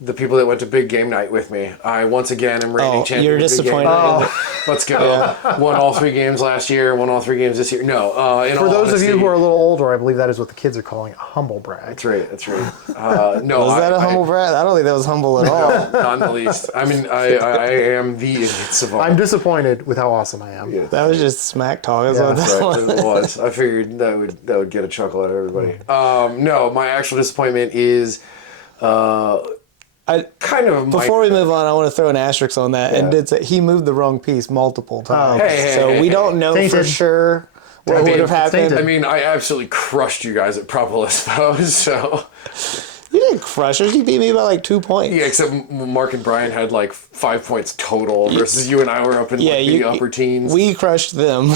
the people that went to big game night with me. I once again am reigning Oh, champion. you're of big game disappointed. night. Let's go. Won all 3 games last year. Won all 3 games this year. No. For those of you who are a little older, I believe that is what the kids are calling a humble brag. That's right. That's right. No. was that a humble brag? I don't think that was humble at all. Not in the least. I mean, I am the idiot savant. I'm disappointed with how awesome I am. Yeah. That was just smack talk. That's Yeah. what that Right, was. it was. I figured that would get a chuckle out of everybody. No, my actual disappointment is kind of Before we move on, I want to throw an asterisk on that. And did say he moved the wrong piece multiple times. Hey, we don't know for Tainted. sure what would have happened. tainted. I mean, I absolutely crushed you guys at Propolis, so You didn't crush us. You beat me by like 2 points. yeah. Except Mark and Brian had like 5 points total versus you and I were up in like, the upper teens. We crushed them.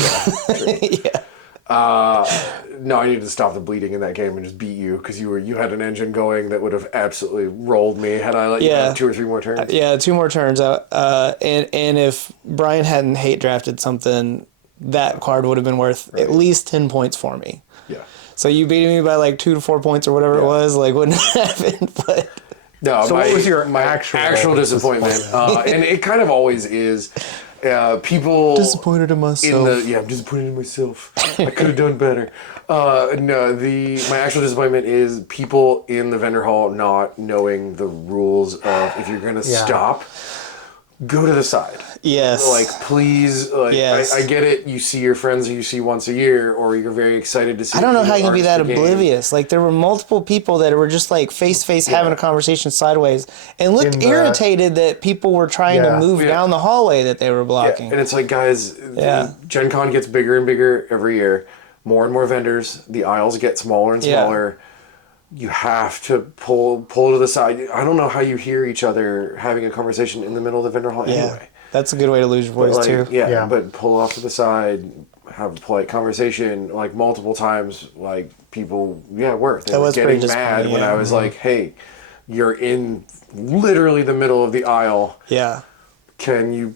No, I needed to stop the bleeding in that game and just beat you because you had an engine going that would have absolutely rolled me had I let you have 2 or 3 more turns. Yeah, 2 more turns. And if Brian hadn't hate drafted something, that card would have been worth at least 10 points for me. Yeah. So you beating me by like 2 to 4 points or whatever it was, like wouldn't happen. But No, So my, what was your my actual disappointment? And it kind of always is. People disappointed in myself. I'm disappointed in myself. I could have done better. No, my actual disappointment is people in the vendor hall not knowing the rules of if you're gonna stop, go to the side. Yes. Like, please, like, Yes. I get it. You see your friends who you see once a year, or you're very excited to see. I don't know who how you can be arcs that the game. oblivious. Like there were multiple people that were just like face to face having a conversation sideways and looked In the- irritated that people were trying to move Yeah. down the hallway that they were Yeah, blocking. and it's like, guys, Yeah. Gen Con gets bigger and bigger every year. More and more vendors. The aisles get smaller and Yeah. smaller. You have to pull to the side. I don't know how you hear each other having a conversation in the middle of the vendor hall anyway. That's a good way to lose your voice Like, too. Yeah. but pull off to the side, have a polite conversation, like multiple times. Like people, they That were was pretty getting mad disappointing, when yeah. I was like, "Hey, you're in literally the middle of the aisle. Yeah. Can you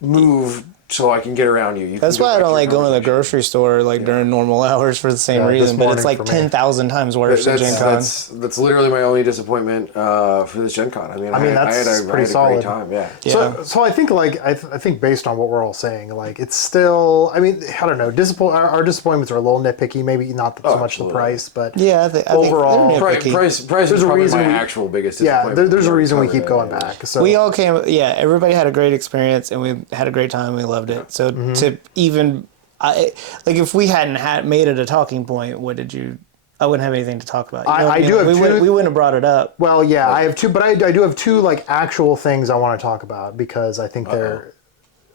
move so I can get around you?" You That's can go why I back don't to your like going to the conversation. grocery store like during normal hours for the same Yeah, this reason, but morning it's like for me. 10,000 times worse than Gen Con. That's literally my only disappointment for this Gen Con. I mean, I that's had a pretty great solid. time. Yeah. Yeah. So I think like I think based on what we're all saying, like it's still. I mean, I don't know. Our disappointments are a little nitpicky. Maybe not so much the absolutely. price, but Yeah, I think Overall, they're Price, nitpicky. price There's is a probably reason my we- actual biggest yeah, disappointment. there's a reason we covered keep it, going yeah. back. So We all came, everybody had a great experience and we had a great time. We loved it. So to even, like if we hadn't made it a talking point, I wouldn't have anything to talk about. You know what I mean? do have we two- wouldn't, we wouldn't have brought it up. Well, yeah, I have two, but I do have two like actual things I want to talk about because I think they're.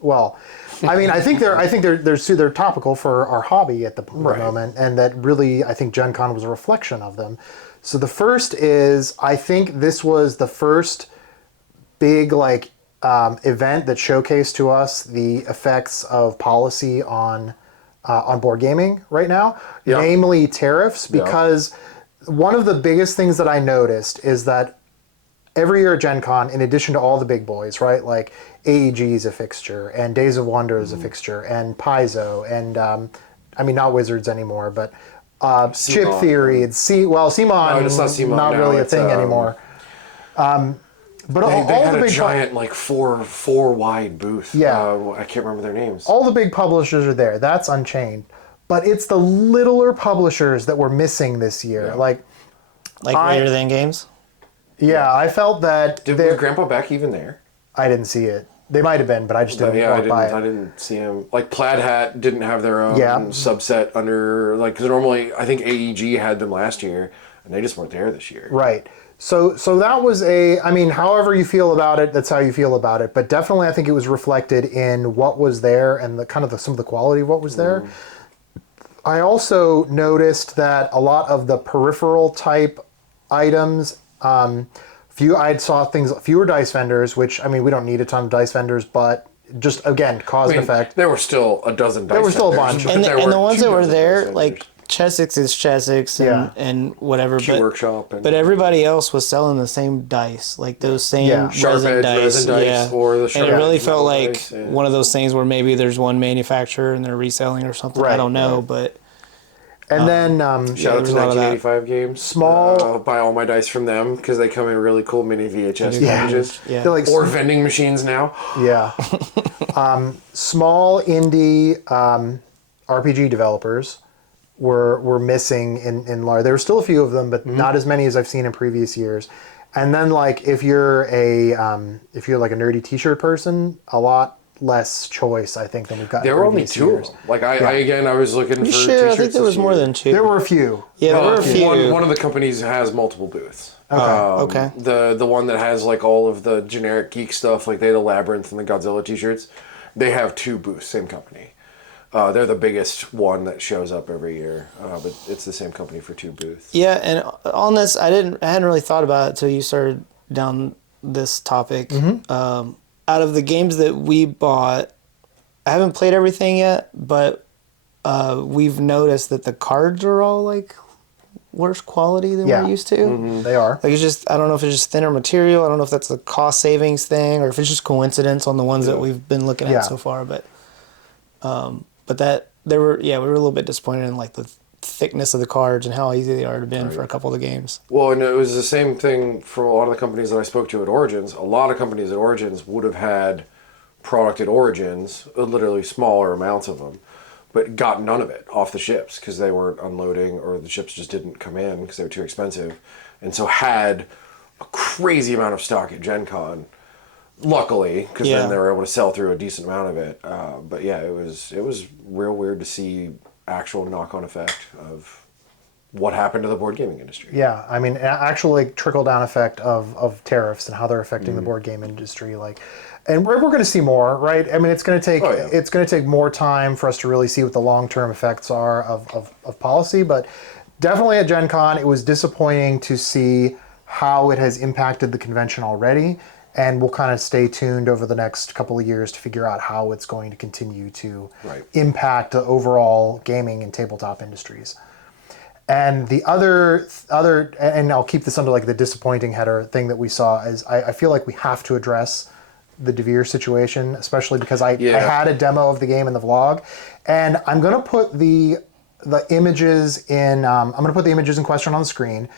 Well, I mean, I think they're topical for our hobby at the moment, and that really, I think Gen Con was a reflection of them. So the first is, I think this was the first big event that showcased to us the effects of policy on board gaming right now, namely tariffs, because one of the biggest things that I noticed is that every year at Gen Con, in addition to all the big boys, right, like AEG is a fixture, and Days of Wonder is a fixture, and Paizo, and I mean, not Wizards anymore, but Chip Theory, and CMON, it's not CMON not now, really a it's, thing anymore. But They all had the a big giant, like, four wide booth. Yeah. I can't remember their names. all the big publishers are there. That's Unchained. But it's the littler publishers that we're missing this year. Yeah. Like Greater Than Games. Yeah, I felt that Was Grandpa Beck even there? I didn't see it. They might have been, but I just didn't walk by it. I didn't see him. Like, Plaid Hat didn't have their own Yeah. subset under, like, because normally I think AEG had them last year, and they just weren't there this year. Right. So that was I mean, however you feel about it, that's how you feel about it. But definitely, I think it was reflected in what was there and some of the quality of what was there. I also noticed that a lot of the peripheral type items, I saw fewer dice vendors, which, I mean, we don't need a ton of dice vendors, but just, again, cause and effect. There were still a dozen dice There were still a vendors, bunch. but And, there and the weren't ones two that were dozen there, dice like vendors. Chessex is Chessex and whatever. Q Workshop. But everybody else was selling the same dice, like those same Sharp resin edge dice. resin dice, or the and sharp it really edge felt metal like dice, yeah. one of those things where maybe there's one manufacturer and they're reselling or something. I Right, don't know, but And then Shout out to there's a lot of that. 1985 Games. Small- Buy all my dice from them because they come in really cool mini VHS Yeah. packages. Yeah. they're like Or vending machines now. Yeah. Small indie RPG developers were missing in large. There were still a few of them, but not as many as I've seen in previous years. And then, like, if you're like a nerdy T-shirt person, a lot less choice, I think, than we've got. There in were only previous two years. of them. Like, I was looking for sure, t-shirts I think there was this more year. than two. There were a few. Yeah, there were a few. One of the companies has multiple booths. Okay. The one that has, like, all of the generic geek stuff, like they had the Labyrinth and the Godzilla t-shirts, they have two booths, same company. They're the biggest one that shows up every year, but it's the same company for two booths. Yeah, and on this, I hadn't really thought about it till you started down this topic. Out of the games that we bought, I haven't played everything yet, but we've noticed that the cards are all like worse quality than we're used to. They are. Like, it's just, I don't know if it's just thinner material. I don't know if that's a cost savings thing or if it's just coincidence on the ones that we've been looking at so far. But that we were a little bit disappointed in, like, the thickness of the cards and how easy they are to bend for a couple of the games. Well, and it was the same thing for a lot of the companies that I spoke to at Origins. A lot of companies at Origins would have had product at Origins, literally smaller amounts of them, but got none of it off the ships because they weren't unloading or the ships just didn't come in because they were too expensive. And so had a crazy amount of stock at Gen Con, luckily, because then they were able to sell through a decent amount of it. But yeah, it was real weird to see actual knock-on effect of what happened to the board gaming industry. Yeah, I mean, actually trickle-down effect of tariffs and how they're affecting the board game industry. Like, and we're going to see more, right? I mean, it's going to take more time for us to really see what the long-term effects are of policy. But definitely at Gen Con, it was disappointing to see how it has impacted the convention already. And we'll kind of stay tuned over the next couple of years to figure out how it's going to continue to impact the overall gaming and tabletop industries. And the other, and I'll keep this under like the disappointing header thing that we saw is I feel like we have to address the Devir situation, especially because I had a demo of the game in the vlog, and I'm gonna put the images in. I'm gonna put the images in question on the screen.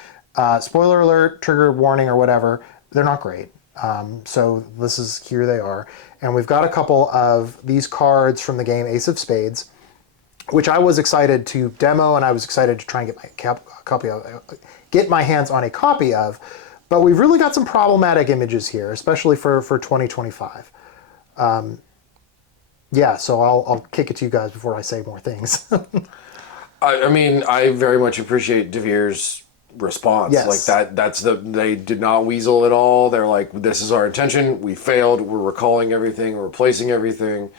Spoiler alert, trigger warning, or whatever. They're not great. So here they are. And we've got a couple of these cards from the game Ace of Spades, which I was excited to demo and I was excited to try and get my hands on a copy of. But we've really got some problematic images here, especially for 2025. So I'll kick it to you guys before I say more things. I mean, I very much appreciate Devir's response. Yes. Like they did not weasel at all. They're like, this is our intention. We failed. We're recalling everything. We're replacing everything.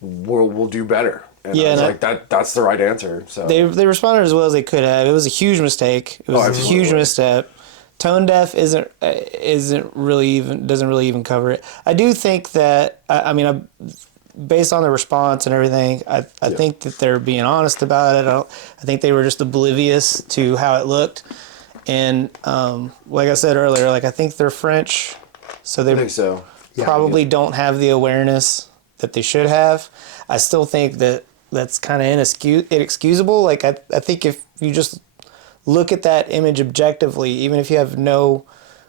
We'll do better. And Yeah, I was and like, that's the right answer. So They responded as well as they could have. It was a huge mistake. It was a absolutely. huge misstep. Tone deaf doesn't really even cover it. I do think that based on the response and everything, I think that they're being honest about it. I think they were just oblivious to how it looked. And like I said earlier, like I think they're French, so they I think so. probably don't have the awareness that they should have. I still think that that's kind of inexcusable. Like I think if you just look at that image objectively, even if you have no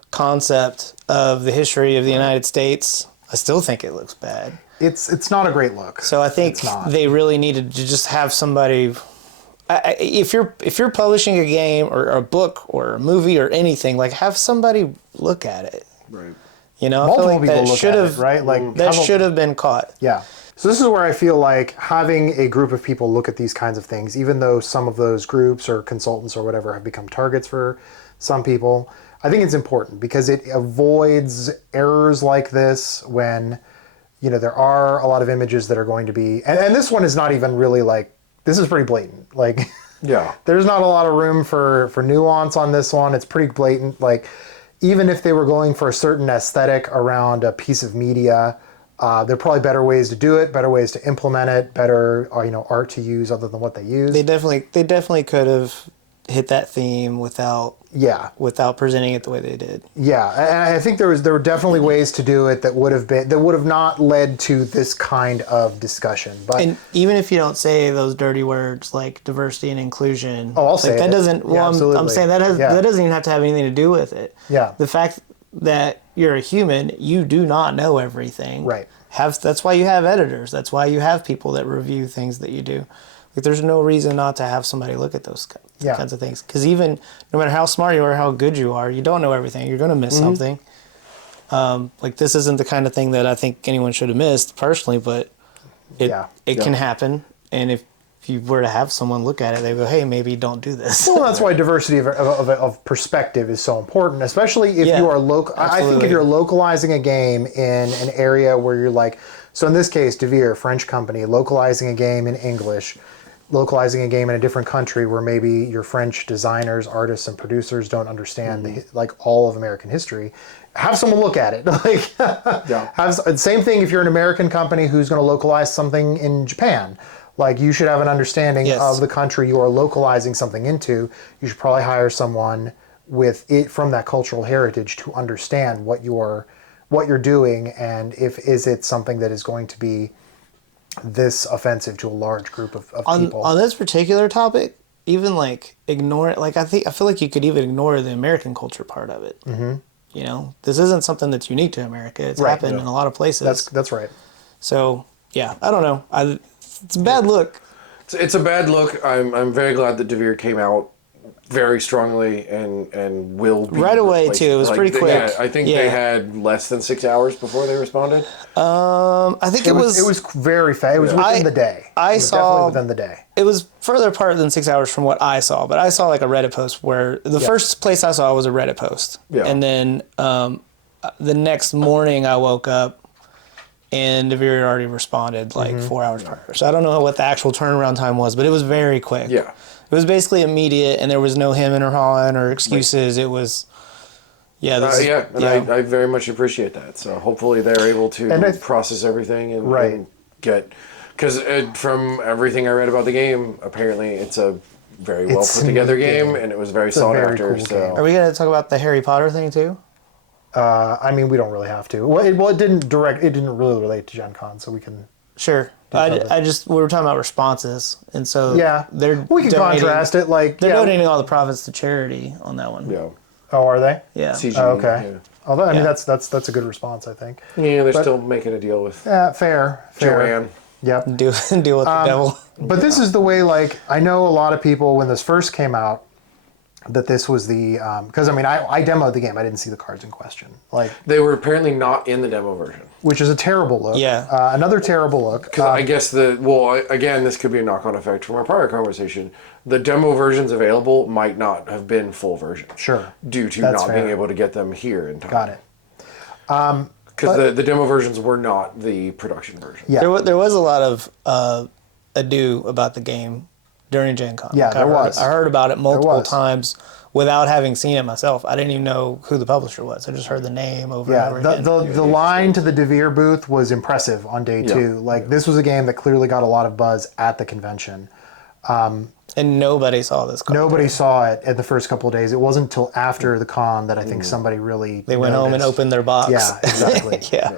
concept of the history of the United States, I still think it looks bad. It's not a great look. So I think they really needed to just have somebody. If you're publishing a game or a book or a movie or anything, like have somebody look at it. Right. You know, Multiple I feel like people that look should at have it, right? Like that should have been caught. Yeah. So this is where I feel like having a group of people look at these kinds of things, even though some of those groups or consultants or whatever have become targets for some people, I think it's important because it avoids errors like this when, you know, there are a lot of images that are going to be, and this one is not even really like, this is pretty blatant. Like, Yeah. there's not a lot of room for nuance on this one. It's pretty blatant. Like, even if they were going for a certain aesthetic around a piece of media, there are probably better ways to do it, better ways to implement it, better art to use other than what they use. They definitely could have hit that theme without presenting it the way they did. Yeah, and I think there were definitely ways to do it that would have not led to this kind of discussion. But And even if you don't say those dirty words like diversity and inclusion, I'll say that it. doesn't. Yeah, Well, I'm absolutely. saying that Yeah. doesn't even have to have anything to do with it. Yeah. The fact that you're a human, you do not know everything. Right. That's why you have editors. That's why you have people that review things that you do. Like, there's no reason not to have somebody look at those kinds of things. Because even no matter how smart you are, how good you are, you don't know everything. You're going to miss something. Like, this isn't the kind of thing that I think anyone should have missed personally, but it can happen. And if you were to have someone look at it, they go, "Hey, maybe don't do this." Well, that's why diversity of perspective is so important, especially if you are local. I think if you're localizing a game in an area where you're like, so in this case, Devir, French company, localizing a game in English, localizing a game in a different country where maybe your French designers, artists, and producers don't understand all of American history. Have someone look at it. Same thing if you're an American company who's going to localize something in Japan. Like, you should have an understanding of the country you are localizing something into. You should probably hire someone with it from that cultural heritage to understand what you're doing, and is it something that is going to be this offensive to a large group of people. On this particular topic, even ignore it. I feel like you could even ignore the American culture part of it. Mm-hmm. You know, this isn't something that's unique to America. It's happened in a lot of places. That's right. So yeah, I don't know. It's a bad look. It's a bad look. I'm very glad that Devir came out very strongly and will be right away too. It was pretty quick. Yeah, I think they had less than 6 hours before they responded. I think it was very fast. It was within the day. Definitely within the day. It was further apart than 6 hours from what I saw, but I saw a Reddit post where the first place I saw was a Reddit post, and then the next morning I woke up and Devir had already responded 4 hours prior. So I don't know what the actual turnaround time was, but it was very quick. Yeah. It was basically immediate, and there was no hemming or hawing or excuses. It was, I very much appreciate that. So hopefully they're able to process everything and get, because from everything I read about the game, apparently it's a very well put together game, and it was very sought after. Cool so Are we going to talk about the Harry Potter thing too? We don't really have to. Well, it didn't really relate to Gen Con, so we can. Sure. We were talking about responses, and so we can contrast it. They're donating all the profits to charity on that one. Yeah. Oh, are they? Yeah. CG, okay. Yeah. Although that's a good response, I think. Yeah, they're still making a deal with fair. Joanne. Yep. Deal with the devil. But this is the way. I know a lot of people when this first came out, that this was the because I mean I demoed the game. I didn't see the cards in question, like They were apparently not in the demo version. which is a terrible look. Yeah. Another terrible look. Because I guess again, this could be a knock-on effect from our prior conversation. The demo versions available might not have been full versions. Sure. Due to That's not being fair. able to get them here in time. Got it. Because the demo versions were not the production version. Yeah. There was a lot of ado about the game during Gen Con. Yeah, Like, there was. I heard about it multiple was. times without having seen it myself. I didn't even know who the publisher was. I just heard the name over and Yeah, over again. the line to the Devir booth was impressive on day two. Like this was a game that clearly got a lot of buzz at the convention. And nobody saw this card. Nobody saw it at the first couple of days. It wasn't until after the con that I think somebody really They went home and noticed. opened their box. Yeah, exactly. Yeah.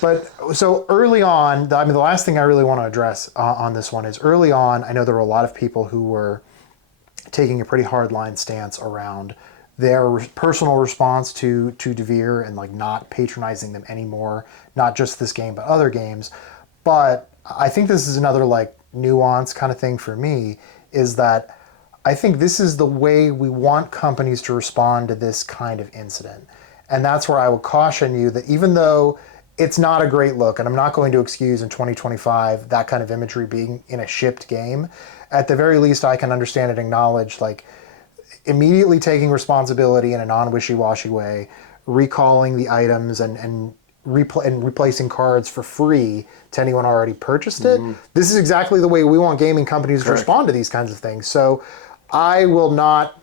But so early on, I mean, the last thing I really want to address on this one is early on, I know there were a lot of people who were taking a pretty hard line stance around their personal response to Devir and like not patronizing them anymore, not just this game, but other games. But I think this is another like nuance kind of thing for me is that I think this is the way we want companies to respond to this kind of incident. And that's where I would caution you that even though it's not a great look, and I'm not going to excuse in 2025 that kind of imagery being in a shipped game, at the very least I can understand and acknowledge like immediately taking responsibility in a non-wishy-washy way, recalling the items and replacing cards for free to anyone already purchased it. This is exactly the way we want gaming companies to respond to these kinds of things. So I will not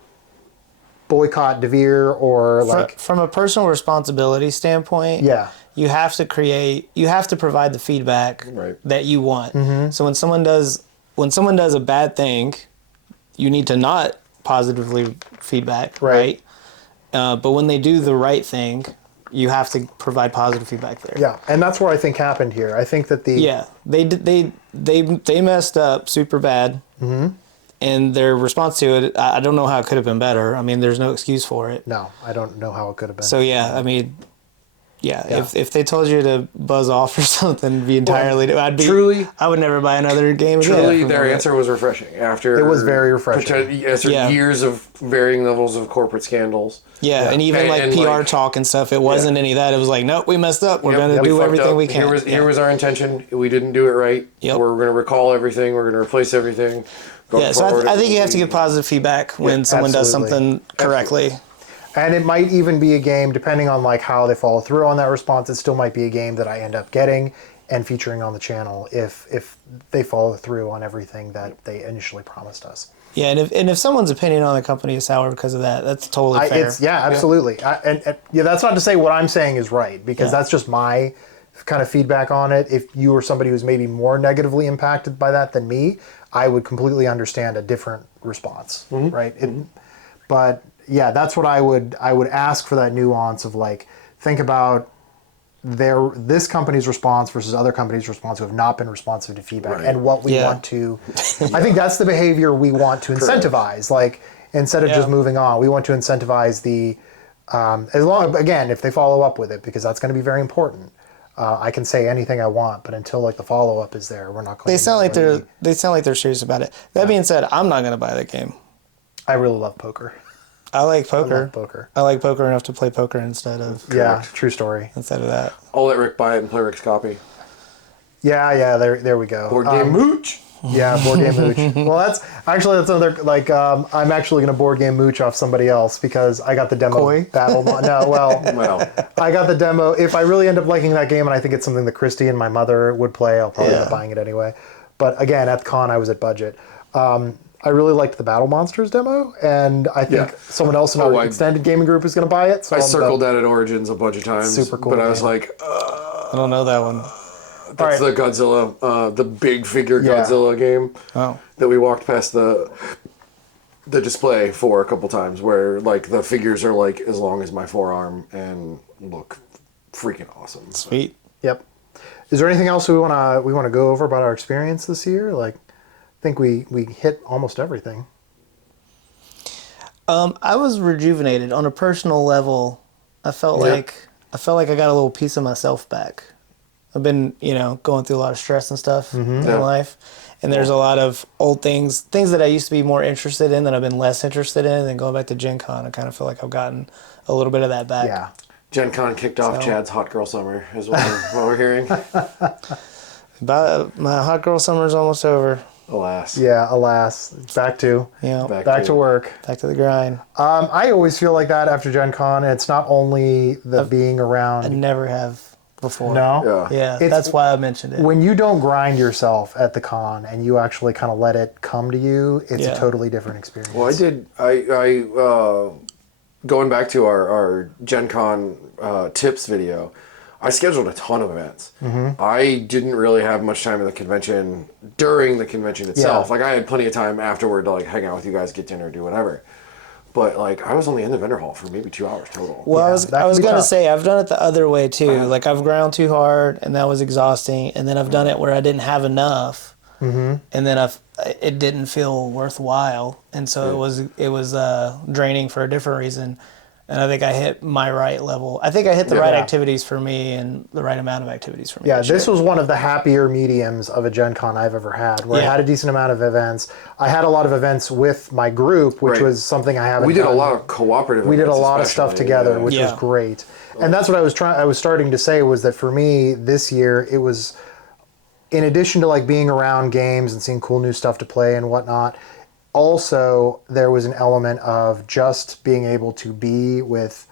boycott Devir or like... From a personal responsibility standpoint, Yeah. you have to provide the feedback that you want. Mm-hmm. So when someone does a bad thing, you need to not positively feedback, right? But when they do the right thing, you have to provide positive feedback there. Yeah, and that's what I think happened here. I think that they messed up super bad, and their response to it, I don't know how it could have been better. I mean, there's no excuse for it. No, I don't know how it could have been. So yeah, I mean, if they told you to buzz off or something, be entirely, I would never buy another game again. Truly, their answer was refreshing. After It was very refreshing. After years of varying levels of corporate scandals. Yeah, and even like PR talk and stuff, it wasn't any of that. It was like, nope, we messed up. We're going to do everything we can. Here was our intention. We didn't do it right. Yep. We're going to recall everything. We're going to replace everything. So I think you have to give positive feedback when someone does something correctly. And it might even be a game, depending on like how they follow through on that response, it still might be a game that I end up getting and featuring on the channel if they follow through on everything that they initially promised us. Yeah, and if someone's opinion on the company is sour because of that, that's totally fair. Absolutely. And that's not to say what I'm saying is right, because that's just my kind of feedback on it. If you were somebody who's maybe more negatively impacted by that than me, I would completely understand a different response, right? But yeah, that's what I would ask for, that nuance of like, think about this company's response versus other companies' response who have not been responsive to feedback, and what we want to. I think that's the behavior we want to incentivize. Like, instead of just moving on, we want to incentivize the as long, again, if they follow up with it, because that's going to be very important. I can say anything I want, but until like the follow up is there, we're not going. They sound like they're serious about it. That being said, I'm not going to buy that game. I really love poker. I like poker. I love poker. I like poker enough to play poker instead of True story. Instead of that. I'll let Rick buy it and play Rick's copy. Yeah. There we go. Board game mooch. Yeah, board game mooch. Well, that's another like. I'm actually going to board game mooch off somebody else because I got the demo battle. I got the demo. If I really end up liking that game and I think it's something that Christy and my mother would play, I'll probably end up buying it anyway. But again, at the con, I was at budget. I really liked the Battle Monsters demo, and I think someone else in our extended gaming group is going to buy it. So I circled that at Origins a bunch of times. Super cool. But I was like, I don't know that one. That's the Godzilla, the big figure Godzilla game that we walked past the display for a couple times, where like the figures are like as long as my forearm and look freaking awesome. Sweet. Yep. Is there anything else we want to go over about our experience this year? Like, I think we hit almost everything. I was rejuvenated on a personal level. I felt like I got a little piece of myself back. I've been, going through a lot of stress and stuff in life. And there's a lot of old things that I used to be more interested in that I've been less interested in. And then going back to Gen Con, I kind of feel like I've gotten a little bit of that back. Yeah. Gen Con kicked off Chad's hot girl summer, is what we're hearing. My hot girl summer is almost over. Alas. Yeah, alas. Back to back to work. Back to the grind. I always feel like that after Gen Con. It's not only the being around. I never have before. No? Yeah, that's why I mentioned it. When you don't grind yourself at the con and you actually kind of let it come to you, it's a totally different experience. Well, going back to our Gen Con tips video, I scheduled a ton of events. I didn't really have much time in the convention during the convention itself. Yeah. Like I had plenty of time afterward to like hang out with you guys, get dinner, do whatever. But like I was only in the vendor hall for maybe 2 hours total. Well, I was going to say I've done it the other way too. Like I've ground too hard and that was exhausting, and then I've done it where I didn't have enough, and then it didn't feel worthwhile, and so it was draining for a different reason. And I think I hit my right level. I think I hit the right activities for me and the right amount of activities for me. Yeah, this was one of the happier mediums of a Gen Con I've ever had, where I had a decent amount of events. I had a lot of events with my group, which was something I haven't We did done. a lot of cooperative We did a events lot of stuff together, which was great. And that's what I was starting to say, was that for me this year, it was, in addition to like being around games and seeing cool new stuff to play and whatnot, also there was an element of just being able to be with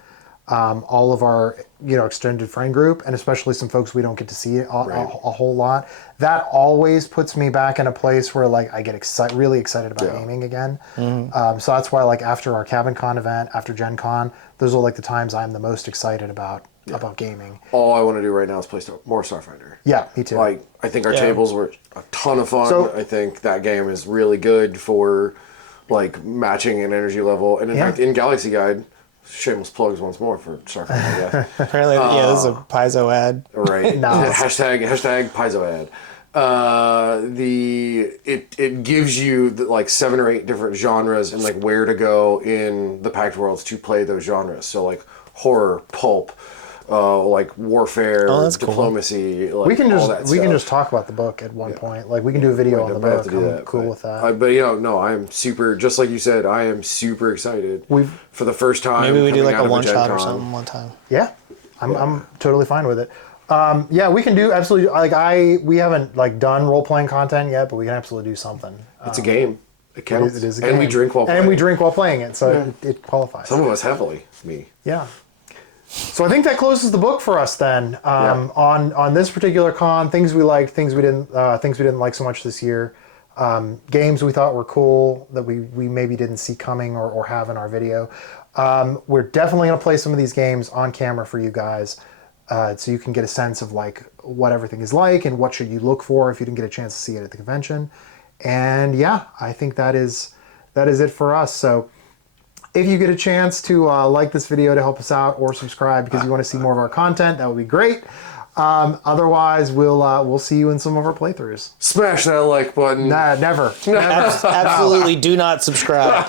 all of our extended friend group, and especially some folks we don't get to see a whole lot. That always puts me back in a place where like I get really excited about gaming again. So that's why like after our Cabin Con event, after Gen Con, those are like the times I'm the most excited about gaming. All I want to do right now is play more Starfighter. Yeah, me too. Like I think our tables were a ton of fun. So- I think that game is really good for like matching an energy level. And in fact, in Galaxy Guide, shameless plugs once more for Starfighter. Yeah. Apparently, this is a Paizo ad. Right. Nice. hashtag Paizo ad. It gives you like 7 or 8 different genres and like where to go in the Pact Worlds to play those genres. So like horror, pulp, like warfare, diplomacy. Like We can all that stuff. just talk about the book at one point. Like we can do a video on the Might have book. to do I'm that, cool with that. But no, I am super. Just like you said, I am super excited. For the first time. Maybe we do coming like out a of one Gen shot or Con. something one time. Yeah, I'm totally fine with it. We can do absolutely. Like we haven't like done role playing content yet, but we can absolutely do something. It's a game. It counts. It is a and game. we drink while playing. And we drink while playing it, so it qualifies. Some of us heavily. Me. Yeah. So I think that closes the book for us then. On this particular con, things we liked, things we didn't like so much this year. Games we thought were cool that we maybe didn't see coming or have in our video. We're definitely going to play some of these games on camera for you guys, so you can get a sense of like what everything is like and what should you look for if you didn't get a chance to see it at the convention. And I think that is it for us. So if you get a chance to like this video to help us out, or subscribe because you want to see more of our content, that would be great. Otherwise, we'll see you in some of our playthroughs. Smash that like button. Nah, never. Absolutely do not subscribe.